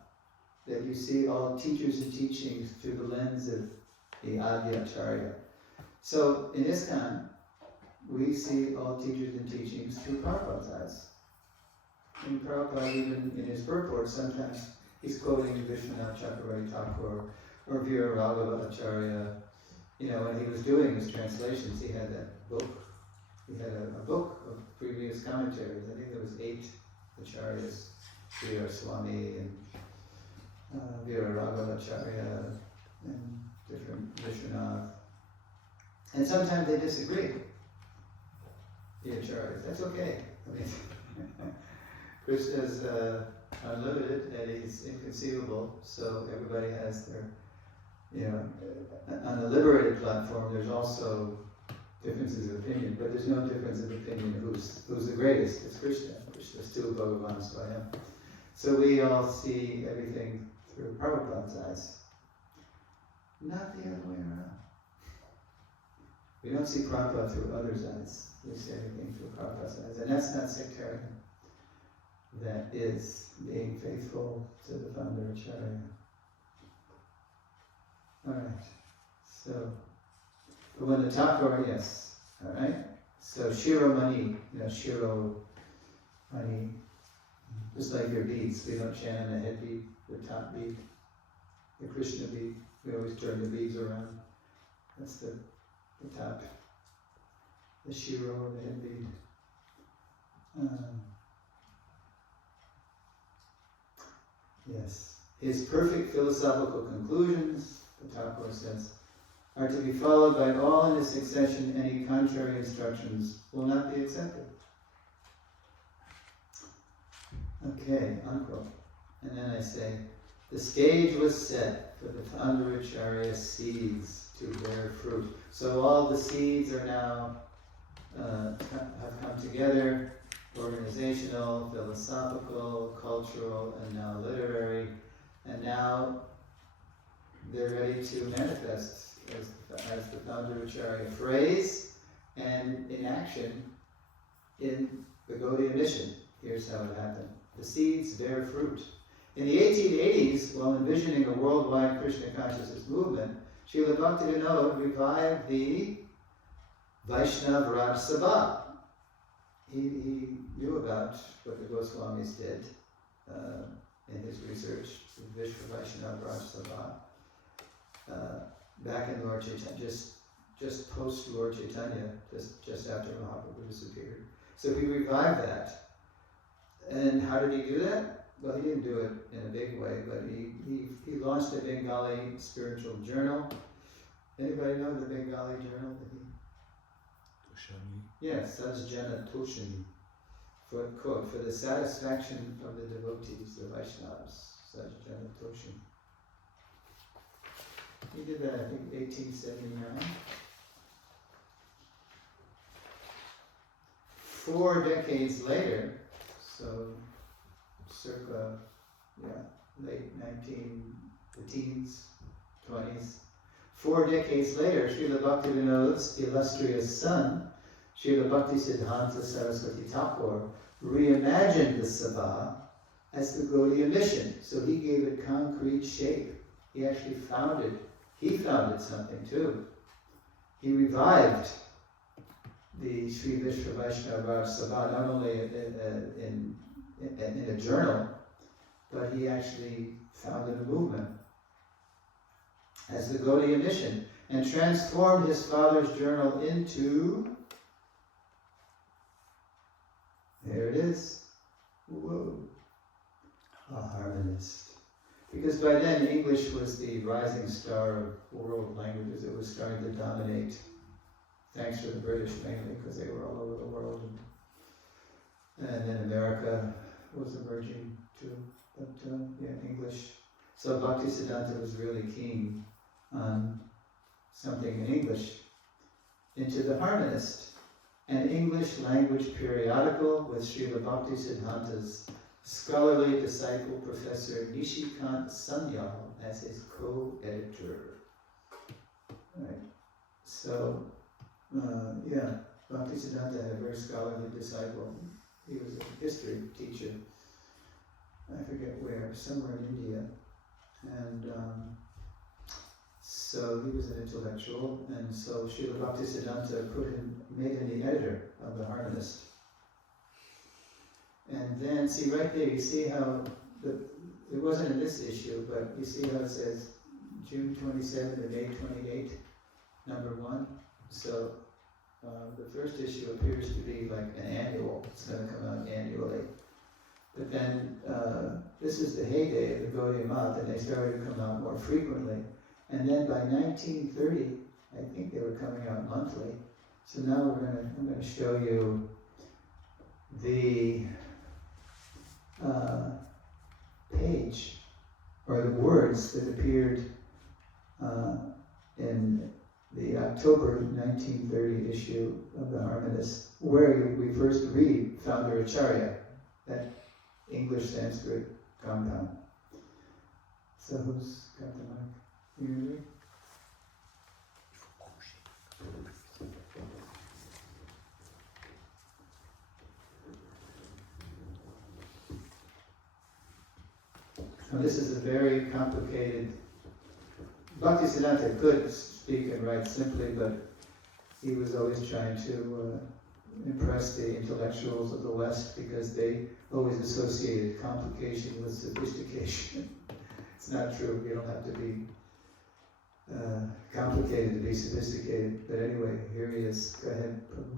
that you see all teachers and teachings through the lens of the Adi Acharya. So in ISKCON, we see all teachers and teachings through Prabhupada's eyes. And Prabhupada, even in his purport, sometimes he's quoting Vishwanath Chakravarti Thakur or Veera Raghava Acharya. You know, when he was doing his translations, he had that book. He had a book of previous commentaries. I think there was 8 Acharyas, Srila Swami and Veera Raghava Acharya and different Vishwanath. And sometimes they disagree, the Acharyas. That's okay. I mean, Krishna's unlimited and he's inconceivable, so everybody has their, you know, on the liberated platform there's also differences of opinion, but there's no difference of opinion who's the greatest. It's Krishna. Krishna's tu Bhagavan Swayam. So we all see everything through Prabhupada's eyes, not the other way around. We don't see Prabhupada through others' eyes. We see everything through Prabhupada's eyes, and that's not sectarian. That is being faithful to the founder Acharya. Alright, so, but when the Thakur, yes, alright, so Shiromani, you know, Shiromani, just like your beads, we don't chant on the head bead, the top bead, the Krishna bead, we always turn the beads around, that's the top, the Shiro or the head bead. Yes, his perfect philosophical conclusions, the Thakur says, are to be followed by all in his succession. Any contrary instructions will not be accepted. Okay, unquote. And then I say, the stage was set for the founder Acharya's seeds to bear fruit. So all the seeds are now, have come together, organizational, philosophical, cultural, and now literary, and now they're ready to manifest as the founder Acharya phrase and in action in the Gaudiya mission. Here's how it happened. The seeds bear fruit. In the 1880s, while envisioning a worldwide Krishna consciousness movement, Srila Bhaktivinoda revived the Vaishnava Raj Sabha. He knew about what the Goswamis did in his research, the Vishwa Vaishnava Raj Sabha, back in Lord Chaitanya, just post Lord Chaitanya, just after Mahaprabhu disappeared. So he revived that. And how did he do that? Well, he didn't do it in a big way, but he launched a Bengali spiritual journal. Anybody know the Bengali journal that he? Toshami. Yes, Sajjana Toshami. For the satisfaction of the devotees, the Vaishnavas, Sajjana Toshami. He did that, I think, 1879. 4 decades later, so circa, late the teens, 20s. 4 decades later, Srila Bhaktivinoda's illustrious son, Srila Bhaktisiddhanta Saraswati Thakur, reimagined the Sabha as the Gaudiya mission. So he gave it concrete shape. He actually founded something too. He revived the Sri Vishwa Vaishnava Sabha, not only in a journal, but he actually founded a movement as the Gaudiya mission and transformed his father's journal into, there it is, whoa, a harmonist. Because by then English was the rising star of world languages. It was starting to dominate, thanks to the British mainly, because they were all over the world. And then America was emerging too, but English. So Bhaktisiddhanta was really keen on something in English. Into the Harmonist, an English language periodical with Srila Bhaktisiddhanta's scholarly disciple Professor Nishikant Sanyal as his co-editor. Right. So Bhaktisiddhanta had a very scholarly disciple. He was a history teacher. I forget where, somewhere in India. And so he was an intellectual, and so Srila Bhaktisiddhanta made him the editor of the Harmonist. And then, see right there, you see how, it wasn't in this issue, but you see how it says June 27 to May 28, number 1. So the first issue appears to be like an annual. It's going to come out annually. But then this is the heyday of the Gaudiya Math, and they started to come out more frequently. And then by 1930, I think they were coming out monthly. So now I'm going to show you the page, or the words that appeared in the October 1930 issue of the Harmonist, where we first read Founder Acarya, that English-Sanskrit compound. So who's got the mic? You read? Now this is a very complicated. Bhaktisiddhanta could speak and write simply, but he was always trying to impress the intellectuals of the West because they always associated complication with sophistication. It's not true. You don't have to be complicated to be sophisticated. But anyway, here he is. Go ahead, Prabhu.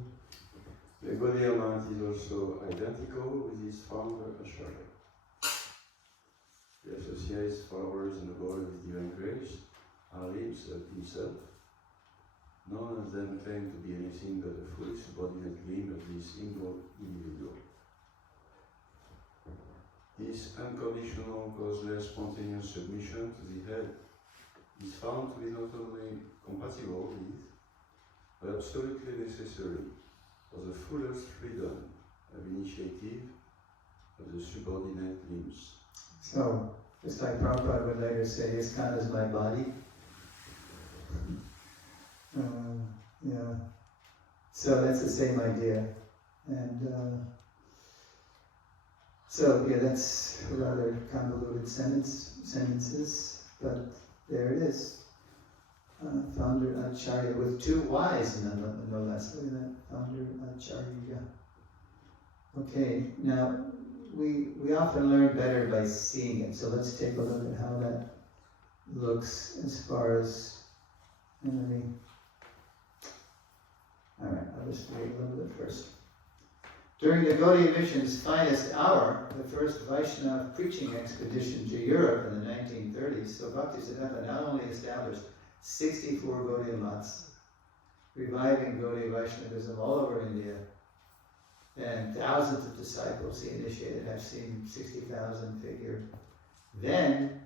The Gaudiya Math is also identical with his founder, Acarya. He associates followers in the body with divine grace, lives of himself. None of them claim to be anything but a fully subordinate limb of this single individual. His unconditional, causeless, spontaneous submission to the head is found to be not only compatible with, but absolutely necessary for the fullest freedom of initiative of the subordinate limbs. So, just like Prabhupada would later say, ISKCON is my body. Yeah. So that's the same idea. And so, yeah, that's a rather convoluted sentences, but there it is. Founder Acarya, with 2 Y's no less. Look at that, Founder Acarya. Okay, now we often learn better by seeing it, so let's take a look at how that looks as far as, alright, I'll just read a little bit first. During the Gaudiya Mission's finest hour, the first Vaishnava preaching expedition to Europe in the 1930s, so Bhaktisiddhanta not only established 64 Gaudiya Maths, reviving Gaudiya Vaishnavism all over India, and thousands of disciples he initiated. I've seen 60,000 figure. Then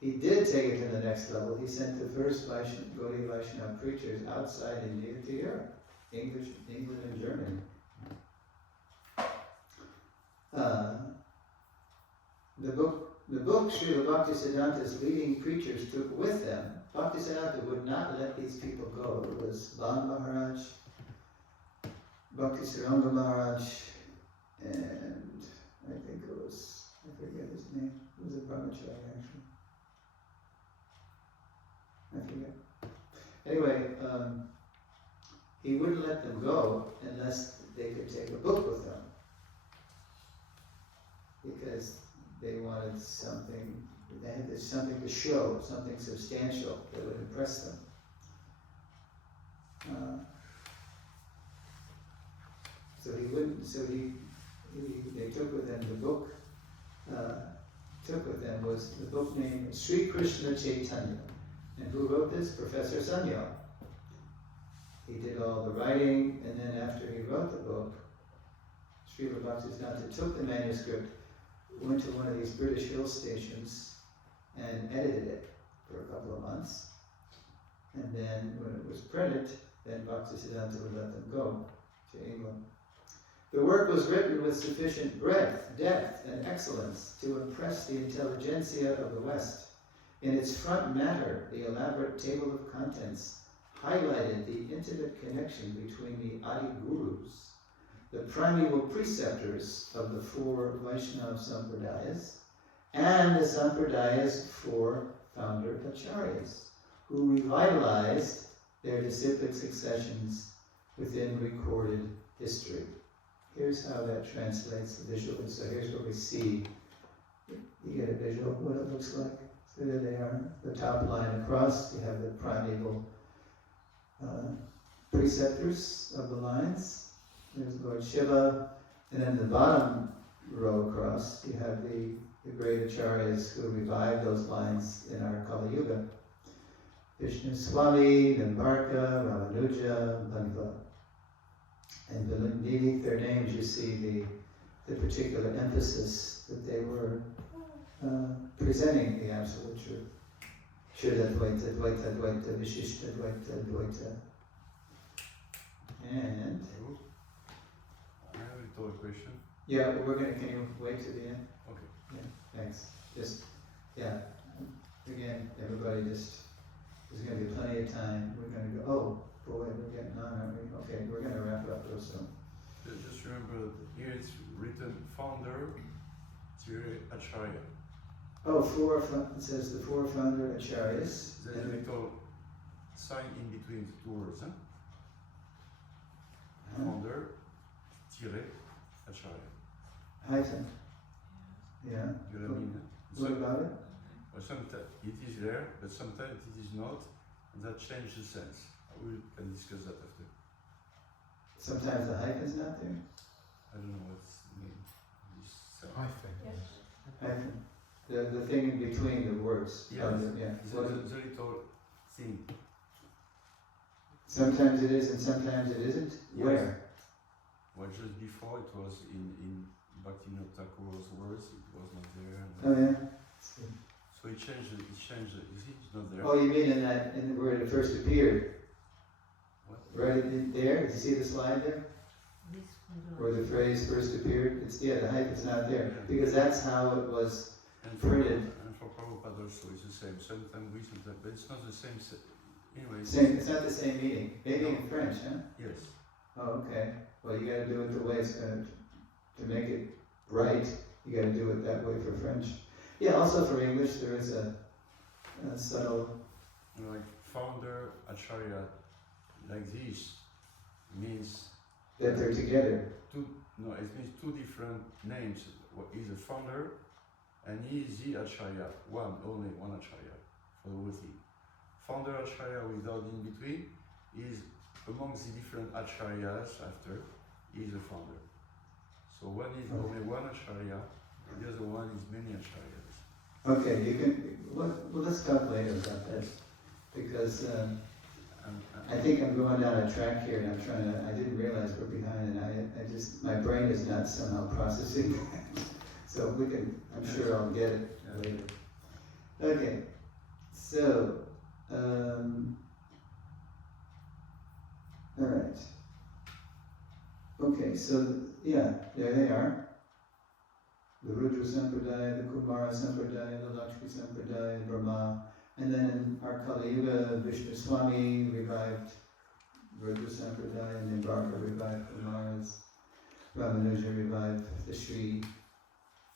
he did take it to the next level. He sent the first Gaudiya Vaishnava preachers outside India to Europe, England and Germany. The book Srila Bhaktisiddhanta's leading preachers took with them. Bhaktisiddhanta would not let these people go. It was Ban Maharaj, Bhakti Saranga Maharaj, and I think it was, I forget his name, it was a brahmachari actually. I forget. Anyway, he wouldn't let them go unless they could take a book with them. Because they wanted something, they had something to show, something substantial that would impress them. So he wouldn't. So they took with them the book. Took with them was the book named Sri Krishna Chaitanya, and who wrote this? Professor Sanyal. He did all the writing, and then after he wrote the book, Srila Bhaktisiddhanta took the manuscript, went to one of these British hill stations, and edited it for a couple of months. And then when it was printed, then Bhaktisiddhanta would let them go to England. The work was written with sufficient breadth, depth, and excellence to impress the intelligentsia of the West. In its front matter, the elaborate table of contents highlighted the intimate connection between the Adi Gurus, the primeval preceptors of the four Vaishnava Sampradayas, and the Sampradayas' four founder Acharyas, who revitalized their disciplic successions within recorded history. Here's how that translates visually. So here's what we see. You get a visual of what it looks like. So there they are. The top line across, you have the primeval preceptors of the lines. There's Lord Shiva. And then the bottom row across, you have the great acharyas who revived those lines in our Kali Yuga. Vishnu Swami, Nimbarka, Ramanuja, Bhagava. And beneath their names you see the particular emphasis that they were presenting the absolute truth. Shuddha Dvaita, Dvaita, Dvaita, Vishishta Dvaita, Dvaita. And I have a little question. yeah, can you wait to the end? Okay. Yeah, thanks. Again, everybody there's going to be plenty of time. We're going to go, oh boy, we're getting on, aren't we? Okay, we're going to wrap up real soon. Just remember, here it's written founder, Acharya. Oh, it says the four founder acharyas. There's a little sign in between the two words, huh? Founder, Acharya. Hyphen. Yeah. You know what I mean? What about it? Well, sometimes it is there, but sometimes it is not, and that changes the sense. We can discuss that after. Sometimes the hyphen's not there. I don't know what's the name. Hyphen. Hyphen. The thing in between the words. Yes. The little thing. Sometimes it is and sometimes it isn't. Yes. Where? Well, just before it was in Bhaktivinoda Thakur's words, it was not there. Oh yeah. So it changed, you see, it's not there. Oh, you mean in where it first appeared? What? Right in there? Did you see the slide there? Where the phrase first appeared? The hyphen's not there. Because that's how it was printed. And for Prabhupada also it's the same. Sometimes we, sometimes, but it's not the same. Anyway. It's not the same meaning. Maybe in French, huh? Yes. Oh, okay. Well, you got to do it the way it's going to make it right. You got to do it that way for French. Yeah. Also for English, there is a subtle. Like founder Acharya, like this means that they're together. It means two different names. He's a founder, and he is the Acharya. Only one Acharya for the whole thing. Founder Acharya without in between is amongst the different Acharyas after, he is a founder. So one is only one Acharya, the other one is many Acharyas. Okay, you can. Well, let's talk later about that because I think I'm going down a track here, and I'm trying to. I didn't realize we're behind, and I just my brain is not somehow processing. So we can. I'm sure I'll get it later. Okay, so. All right. Okay, so there they are. The Rudra Sampradaya, the Kumara Sampradaya, the Lakshmi Sampradaya, Brahma, and then in our Kali Yuga, Vishnu Swami revived Rudra Sampradaya, and Nimbarka revived Kumaras, Ramanuja revived the Shri,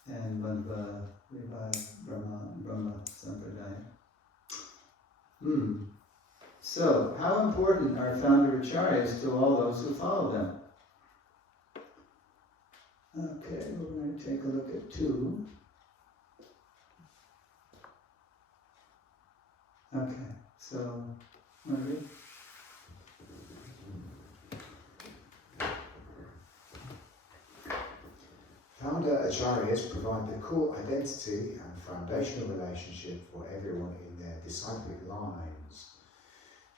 and Bandha revived Brahma Sampradaya. So, how important are founder acharyas to all those who follow them? Okay, we're going to take a look at 2. Okay, so, ready? Founder acharyas provide the core identity and foundational relationship for everyone in their disciplic lines.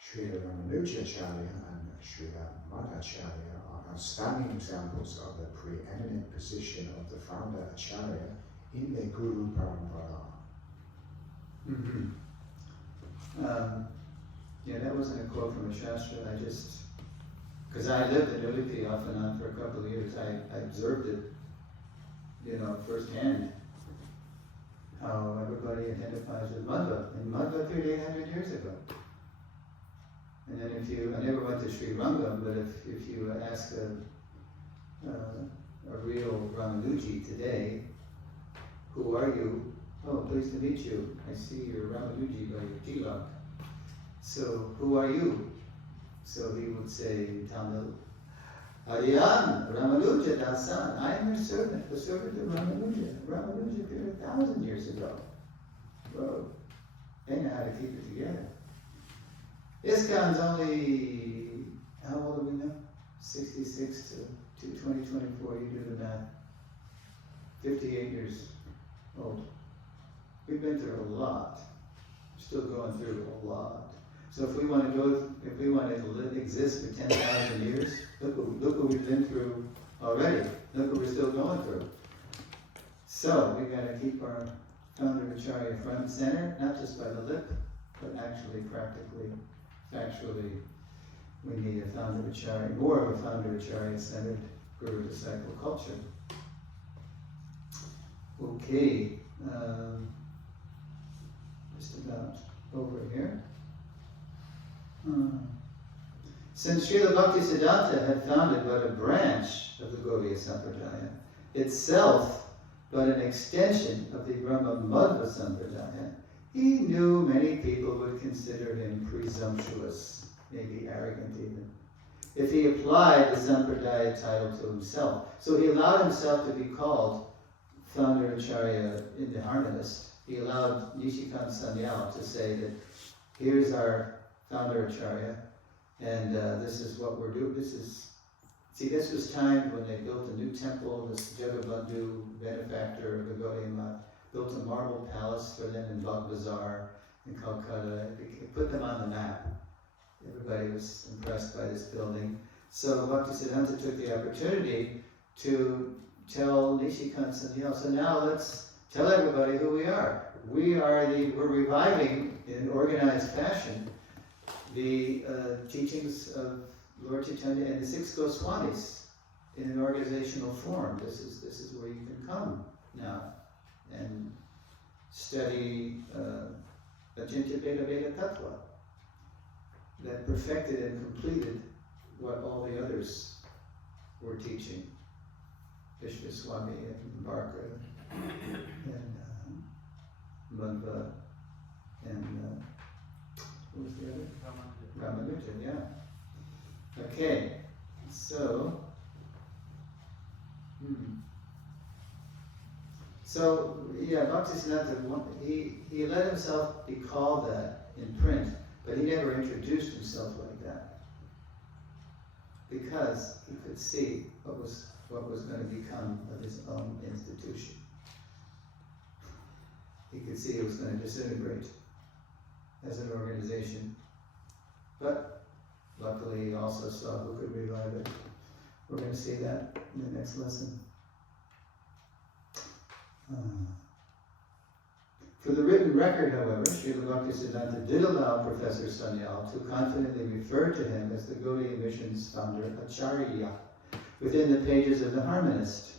Srila Ramanuja Acharya and Srila Madhacharya are outstanding examples of the preeminent position of the founder Acharya in the Guru Parampara. That wasn't a quote from a Shastra. Because I lived in Udupi off and on for a couple of years, I observed it, firsthand, how everybody identifies with Madhva, and Madhva appeared 800 years ago. And then I never went to Sri Rangam, but if you ask a real Ramanuji today, who are you? Oh, pleased to meet you. I see you're Ramanuji by your tilak. So, who are you? So he would say in Tamil, Aryan, Ramanuja Dasan, I am your servant, the servant of Ramanuja. Ramanuja appeared 1,000 years ago. Whoa, they know how to keep it together. ISKCON's only, how old are we now? 66 to 2024, you do the math. 58 years old. We've been through a lot. Still going through a lot. So if we want to exist for 10,000 years, look what we've been through already. Look what we're still going through. So we got to keep our founder Acharya front and center, not just by the lip, but actually, practically, factually. We need a founder Acharya, more of a founder Acharya-centered guru-disciple culture. Okay, just about over here. Since Srila Bhaktisiddhanta had founded but a branch of the Gaudiya Sampradaya, itself but an extension of the Brahma Madhva Sampradaya, he knew many people would consider him presumptuous, maybe arrogant even, if he applied the Sampradaya title to himself. So he allowed himself to be called Founder Acharya in the harmonist. He allowed Nishikant Sanyal to say that here's our Founder Acharya, and this is what we're doing. This was timed when they built a new temple. This Jagabandhu, benefactor of the Gaudiya Math, built a marble palace for them in Bagh Bazaar in Calcutta. It put them on the map. Everybody was impressed by this building. So Bhaktisiddhanta took the opportunity to tell Nishikant Sanyal, so now let's tell everybody who we are. We're reviving in organized fashion the teachings of Lord Chaitanya and the 6 Goswamis in an organizational form. This is where you can come now and study Ajanta Veda Veda Tattva that perfected and completed what all the others were teaching. Vishvaswami and Barka and Madhva and who was the other? Ramanuja, yeah. Okay, so Bhaktisiddhanta, he let himself be called that in print, but he never introduced himself like that because he could see what was going to become of his own institution. He could see it was going to disintegrate as an organization. But luckily he also saw who could revive it. We're going to see that in the next lesson. For the written record, however, Srila Bhaktisiddhanta did allow Professor Sanyal to confidently refer to him as the Gaudiya Mission's founder, Acharya, within the pages of the Harmonist.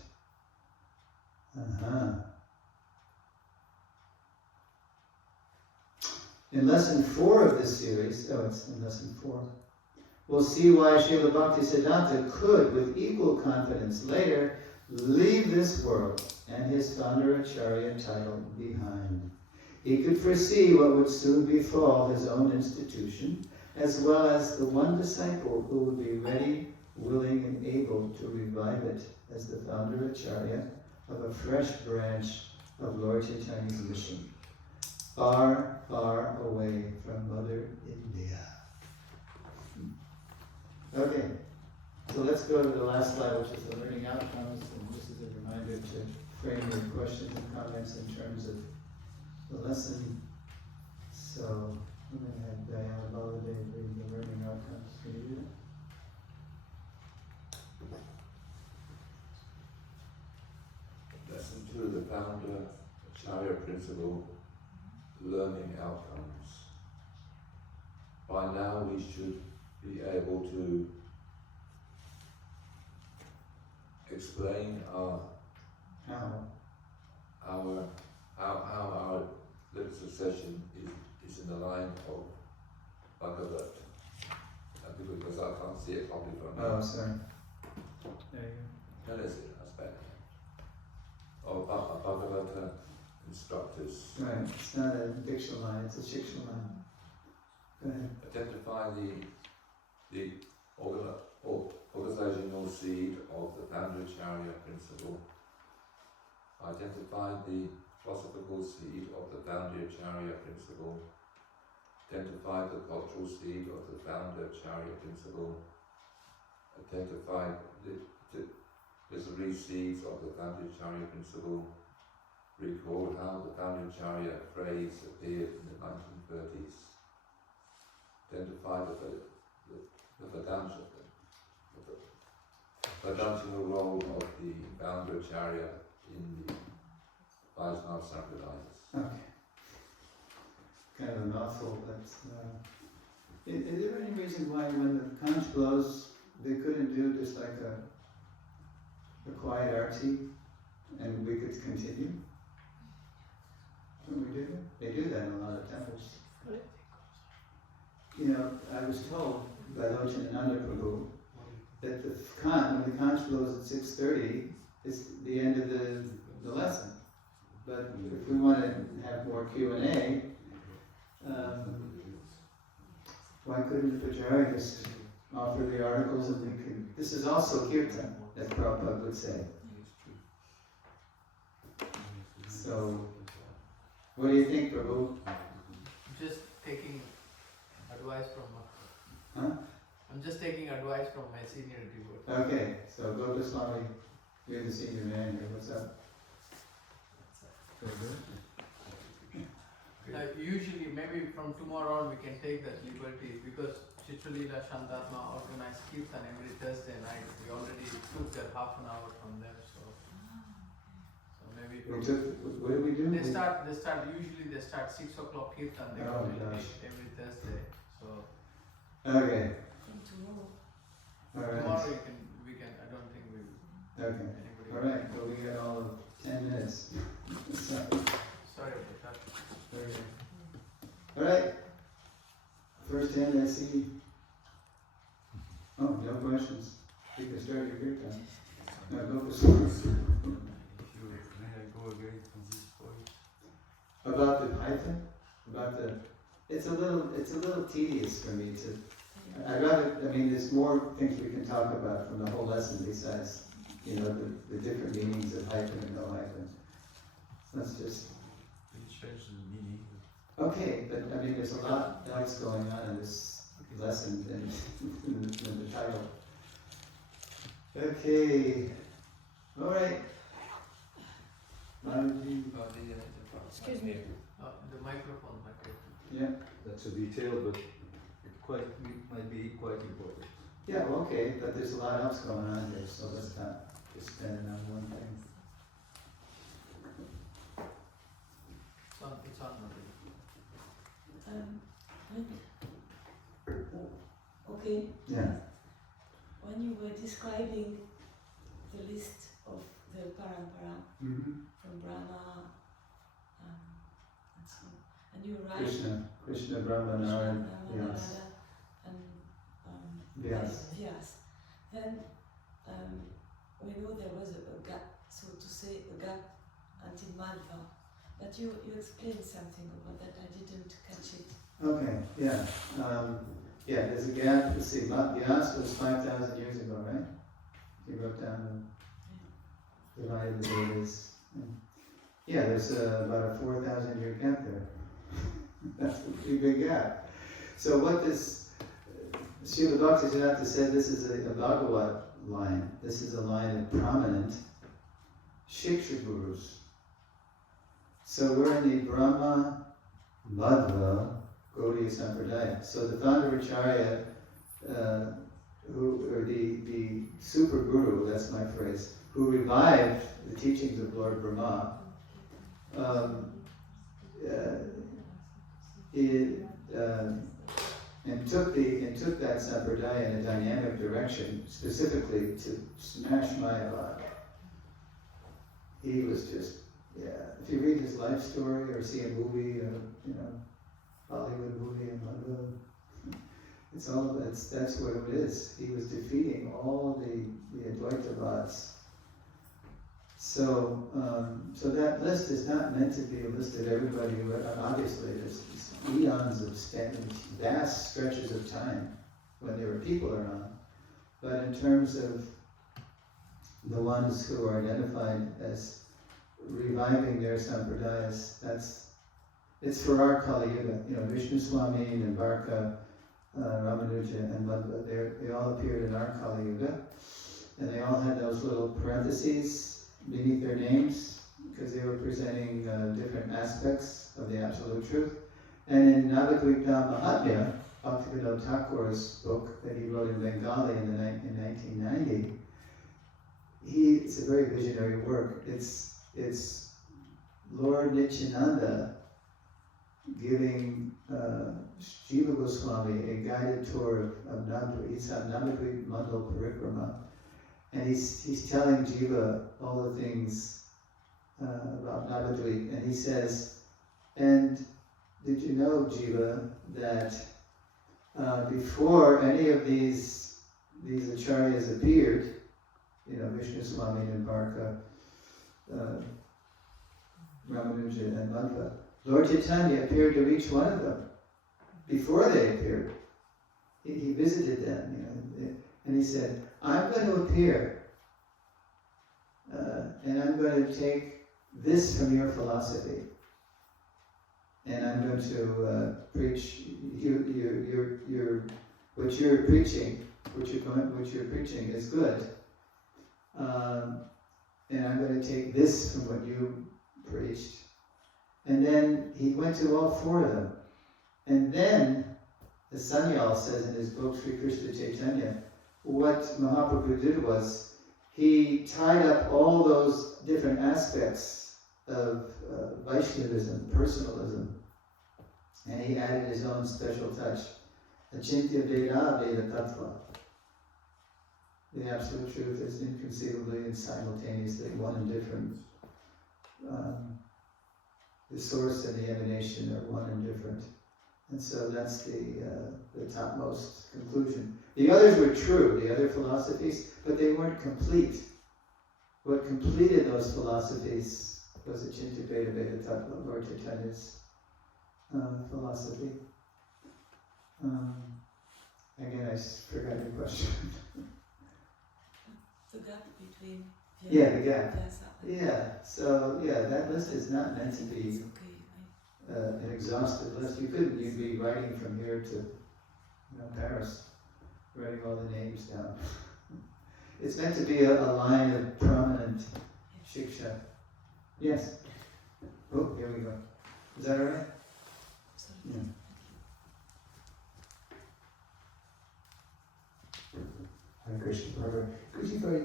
In lesson 4 of this series, it's in lesson 4, we'll see why Srila Bhaktisiddhanta could, with equal confidence later, leave this world and his founder Acharya title behind. He could foresee what would soon befall his own institution, as well as the one disciple who would be ready, willing, and able to revive it as the founder Acharya of a fresh branch of Lord Chaitanya's mission, far, far away from Mother India. Okay, so let's go to the last slide, which is the learning outcomes, and this is a reminder to frame your questions and comments in terms of the lesson. So I'm going to have Diana Baladev read the learning outcomes. Can you do that? Lesson 2, the founder Acharya principle, learning outcomes. By now we should be able to explain how our little succession is in the line of Bhagavat can't see it properly from Oh, here. sorry. There you No, that's it, that's better. Oh, Bhagavata instructors. go. Right, it's not a diksha line, it's a shiksha line. Go ahead. Identify the organizational seed of the Acharya principle. Identify the philosophical seed of the Acharya principle. Identify the cultural seed of the Acharya principle. Identify the literary seeds of the Acharya principle. Recall how the Acharya phrase appeared in the 1930s. Identify the Vedantical role of the Acharya in the Vaishnava Sampradayas. Okay. Kind of a mouthful, but is there any reason why when the conch blows, they couldn't do just like a quiet arti and we could continue? Can we do that? They do that in a lot of temples. You know, I was told by Lochanananda Prabhu that when the conch blows at 6:30, it's the end of the lesson. But if we want to have more Q&A, why couldn't the Pujari just offer the articles and we could... This is also kirtan, as Prabhupada would say. So, what do you think, Prabhu? Just taking advice from. Huh? I'm just taking advice from my senior devotee. Okay, so Gopa Swami, you're the senior man here. What's up? Usually, maybe from tomorrow on, we can take that liberty because Chitralila Shantatma organized Kirtan every Thursday night. We already took that half an hour from them, so maybe. What did we do? They start usually 6 o'clock Kirtan. They Oh, come gosh. every Thursday. So Okay, From tomorrow. alright. tomorrow we can. I don't think we. Okay, Anybody. alright, well we got all of 10 minutes. So, Sorry about that. okay. Alright, first hand I see. Oh, no questions. You can start your kirtan. No, Gopa Swami. May I go again from this point? About the python? About the... It's a little tedious for me to... I'd rather, there's more things we can talk about from the whole lesson besides, the different meanings of hyphen and no hyphen. Let's just... We change the meaning. Okay, but there's a lot else going on in this lesson than the title. Okay, alright. Excuse me. The microphone. Yeah, That's a detail, but it might be quite important. yeah, well, okay, but there's a lot else going on here, so let's not just spend it on one thing. It's on. Okay. Yeah. When you were describing the list of the parampara Mm-hmm. from Brahma and so on, and you write Krishna, Brahma, Narayana, Vyas. and Vyas. Vyas. Then we know there was a gap, so to say, a gap until Madhva. But you explained something about that. I didn't catch it. Okay, yeah. Yeah, there's a gap. Let's see, Vyas was 5,000 years ago, right? He wrote down the divided the Vedas. Yeah, there's about a 4,000 year gap there. That's a pretty big gap. So what this Srila Bhaktisiddhanta said, this is a Bhagavat line. This is a line of prominent Shiksha Gurus. So we're in the Brahma Madhva Gaudiya Sampradaya. So the founder Acharya, the super guru, that's my phrase, who revived the teachings of Lord Brahma, and took that sampradaya in a dynamic direction, specifically to smash Mayavad. He was just, if you read his life story or see a movie, Hollywood movie, That's what it is. He was defeating all the Advaitavads. So that list is not meant to be a list of everybody who, obviously there's eons of vast stretches of time when there were people around. But in terms of the ones who are identified as reviving their sampradayas, it's for our Kali Yuga. Vishnu Swami and Barka, Ramanuja and Madhva, they all appeared in our Kali Yuga. And they all had those little parentheses beneath their names because they were presenting different aspects of the Absolute Truth. And in Navadvipta Mahatmya, Bhaktivinoda Thakur's book that he wrote in Bengali in 1990, it's a very visionary work. It's Lord Nityananda giving Jiva Goswami a guided tour of Navadvip. It's on Navadvip Mandal Parikrama. And he's telling Jiva all the things about Navadvip. And he says, and did you know, Jiva, that before any of these acharyas appeared, Vishnu Swami and Barka, Ramanuja and Madhva, Lord Chaitanya appeared to each one of them before they appeared. He visited them, and he said, I'm going to appear, and I'm going to take this from your philosophy, and I'm going to preach what you're preaching. What you're preaching is good, and I'm going to take this from what you preached. And then he went to all four of them, and then the Sanyal says in his book Sri Krishna Chaitanya, what Mahaprabhu did was he tied up all those different aspects of Vaishnavism, personalism, and he added his own special touch. Achintya Veda Veda Tattva. The Absolute Truth is inconceivably and simultaneously one and different. The source and the emanation are one and different. And so that's the topmost conclusion. The others were true, the other philosophies, but they weren't complete. What completed those philosophies was Achintya Veda Veda Tattva, Lord Chaitanya's philosophy. Again, I forgot your question. The gap between... Yeah, the gap. Yeah, so that list is not meant to be an exhaustive list. You'd be writing from here to Paris, writing all the names down. It's meant to be a line of prominent shiksha. Yes? Oh, here we go. Is that all right? Yeah. Hare Krishna, Prabhu. Could you very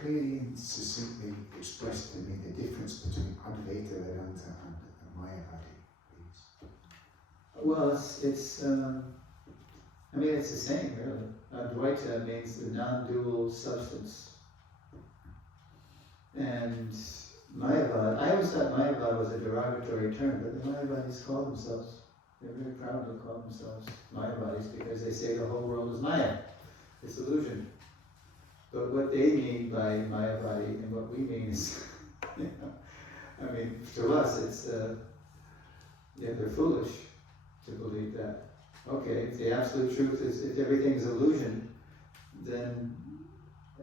clearly and succinctly express to me the difference between Advaita Vedanta and Mayavadi, please? Well, it's the same, really. Advaita means the non-dual substance. And Mayavad, I always thought Mayavad was a derogatory term, but the Mayavadis call themselves, they're very proud to call themselves Mayavadis because they say the whole world is Maya. It's illusion. But what they mean by Mayavadi and what we mean is, to us it's, they're foolish to believe that. Okay, if the absolute truth is, if everything is illusion, then,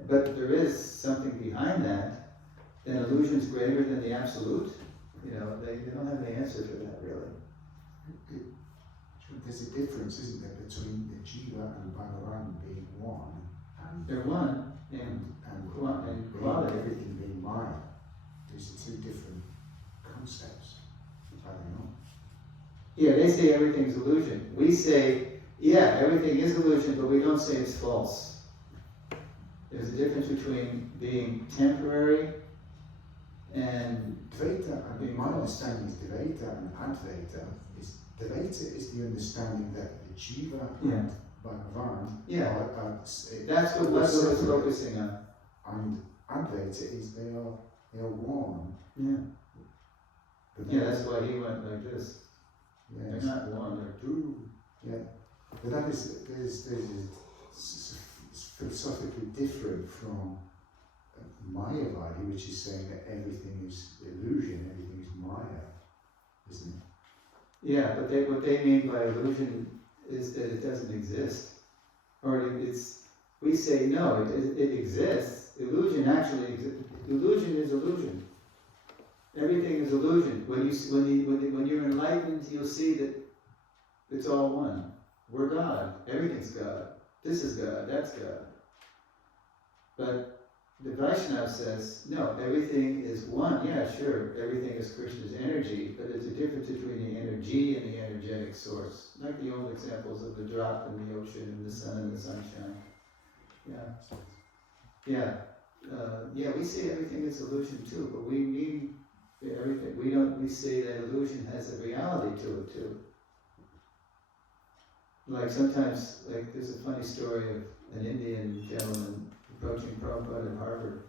but there is something behind that, then illusion is greater than the absolute. They don't have an answer for that, really. There's a difference, isn't there, between the Jiva and Bhagavan being one, and they're one, and quality. Everything being Maya. These are two different concepts. I don't know. Yeah, they say everything's illusion. We say, yeah, everything is illusion, but we don't say it's false. There's a difference between being temporary and Dvaita, my understanding is Dvaita and Advaita. Dvaita is the understanding that the Jiva and Bhagavan are that's what Buddha was focusing on. And Advaita is they are one. Yeah. That's why he went like this. Yes. They're not one, they're two. Yeah. But that is philosophically different from Mayavadi, which is saying that everything is illusion, everything is Maya, isn't it? Yeah, but what they mean by illusion is that it doesn't exist. Or we say no, it exists. Illusion actually exists. Illusion is illusion. Everything is illusion. When you're enlightened, you'll see that it's all one. We're God. Everything's God. This is God. That's God. But the Vaishnava says, no, everything is one. Yeah, sure, everything is Krishna's energy, but there's a difference between the energy and the energetic source. Like the old examples of the drop in the ocean and the sun and the sunshine. Yeah. We say everything is illusion too, but we mean everything. We say that illusion has a reality to it too. Like sometimes, there's a funny story of an Indian gentleman approaching Prabhupada at Harvard,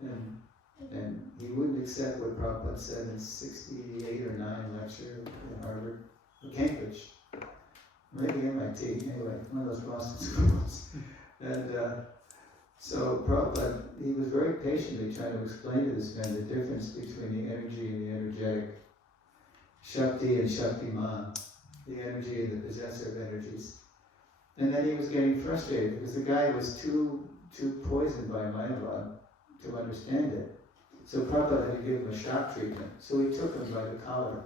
and he wouldn't accept what Prabhupada said in 68 or 9 lecture at Harvard, or Cambridge, maybe MIT, anyway, one of those Boston schools. And so Prabhupada, he was very patiently trying to explain to this man the difference between the energy and the energetic, Shakti and Shaktiman, the energy and the possessor of energies. And then he was getting frustrated because the guy was too poisoned by Mayavad to understand it. So Prabhupada had to give him a shock treatment. So he took him by the collar.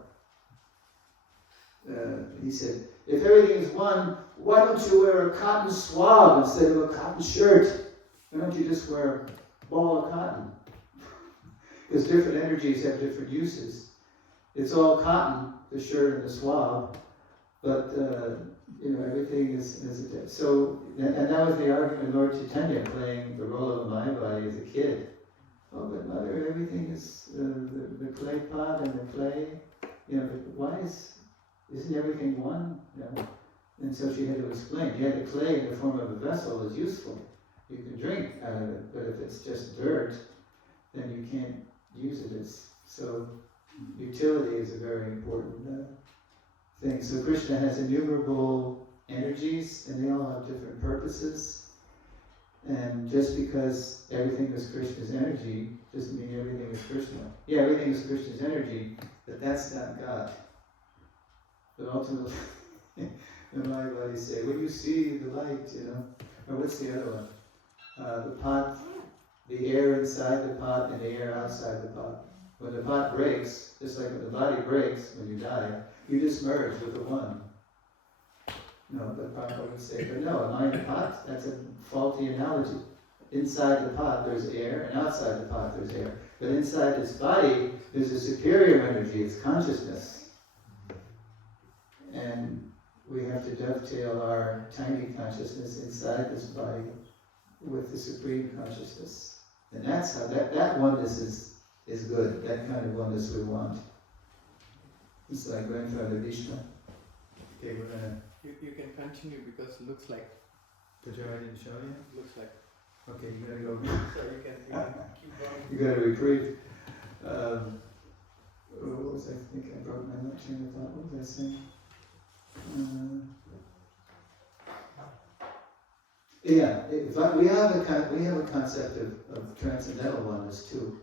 He said, if everything is one, why don't you wear a cotton swab instead of a cotton shirt? Why don't you just wear a ball of cotton? Because different energies have different uses. It's all cotton, the shirt and the swab, but everything is so. And that was the argument of Lord Chaitanya playing the role of a Mayavadi as a kid. Oh, but mother, everything is the clay pot and the clay. But isn't everything one? And so she had to explain. Yeah, the clay in the form of a vessel is useful. You can drink out of it, but if it's just dirt, then you can't use it. So utility is a very important thing. So Krishna has innumerable energies, and they all have different purposes. And just because everything is Krishna's energy doesn't mean everything is Krishna. Yeah, everything is Krishna's energy, but that's not God. But ultimately, the Mayavadis say, when you see the light, or what's the other one? The pot, the air inside the pot and the air outside the pot. When the pot breaks, just like when the body breaks when you die, you just merge with the one. No, but Prabhupada would say, but no, a mind pot, that's a faulty analogy. Inside the pot there's air, and outside the pot there's air. But inside this body there's a superior energy, it's consciousness. And we have to dovetail our tiny consciousness inside this body with the supreme consciousness. And that's how that oneness is good, that kind of oneness we want. It's like Grandfather Vishnu. Okay, we're gonna... You can continue because it looks like... Did I didn't show you? Looks like... Okay, you gotta go. So you can keep going. You gotta reprieve. What was I thinking? I broke my train of thought. What was I saying? We have a concept of transcendental oneness too.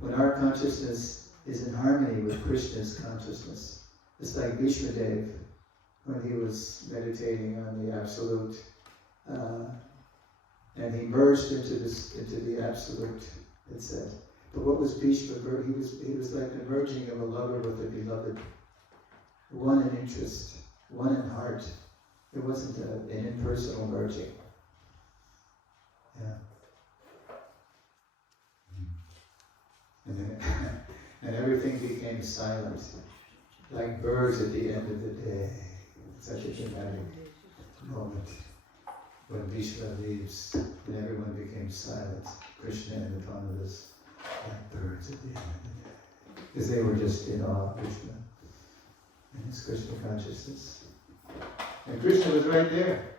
When our consciousness is in harmony with Krishna's consciousness. It's like Bhishmadev when he was meditating on the Absolute, and he merged into the Absolute, it said. But what was Bhishma? He was like the merging of a lover with a beloved. One in interest, one in heart. It wasn't an impersonal merging. Yeah. And everything became silent, like birds at the end of the day. Such a dramatic moment when Bhishma leaves and everyone became silent. Krishna and the Pandavas, like birds at the end of the day, because they were just in awe of Krishna and his Krishna consciousness. And Krishna was right there.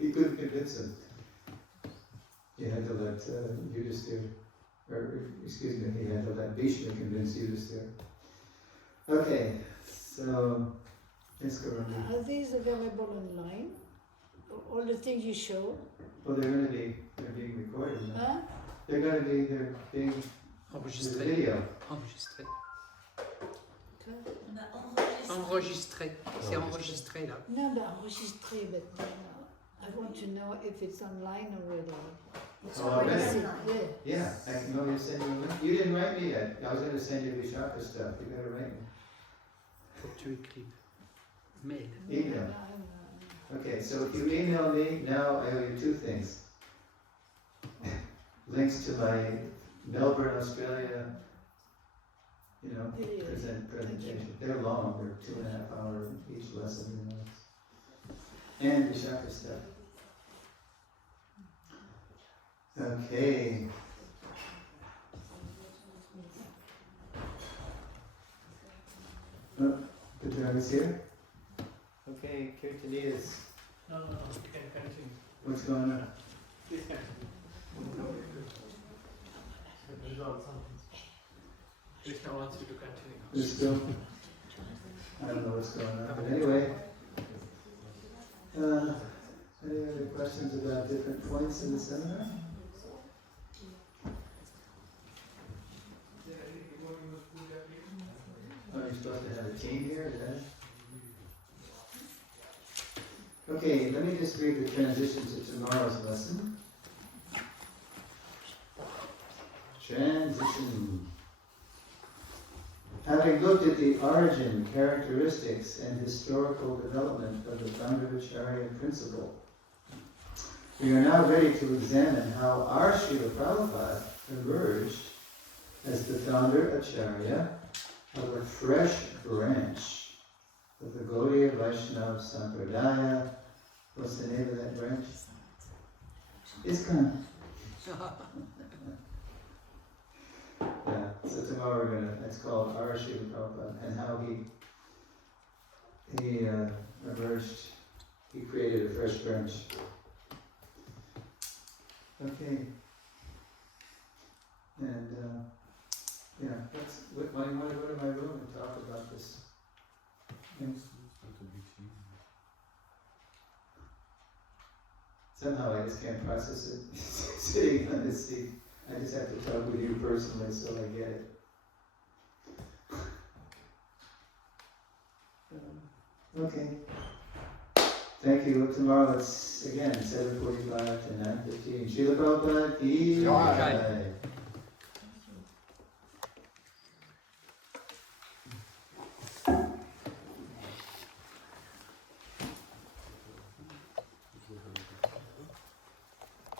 He couldn't convince him. He had to let he had to let Bhishma convince Yudhisthira. Okay, so Yes, Gurunji. Are these available online? All the things you show? Well, they're being recorded. No? Huh? They're being Enregistré. video. Enregistré. On a enregistré. Enregistré. C'est enregistré là. No, but enregistré, but I want to know if it's online already. It's Oh, already already? online. Yeah. Yeah, I can go and send you a link. You didn't write me yet. I was going to send you the Shaka stuff. You better write me. Faut que tu écrives. Mail. Email. Okay, so if you email me, now I owe you two things. Links to my Melbourne, Australia, presentation. They're long, they're 2.5 hours each lesson, And the Shaka stuff. Okay. Oh, the drug is here? Okay, Kirtanidas. No, you can continue. What's going on? Please continue. Resolve something. Krishna wants you to continue. There's still, I don't know what's going on, but anyway. Any other questions about different points in the seminar? Oh, you're supposed to have a team here, is that? Okay, let me just read the transition to tomorrow's lesson. Transition. Having looked at the origin, characteristics, and historical development of the Acharya principle, we are now ready to examine how our Srila Prabhupada emerged as the founder Acharya of a fresh branch of the Gaudiya Vaishnava Sampradaya. What's the name of that branch? ISKCON. Yeah, so tomorrow it's called our Srila Prabhupada, and how he emerged, he created a fresh branch. Okay. And I want to go to my room and talk about this. Somehow I just can't process it sitting on this seat. I just have to talk with you personally so I get it. Okay. Thank you. Tomorrow it's again 7:45 to 9:15. Srila Prabhupada ki jai.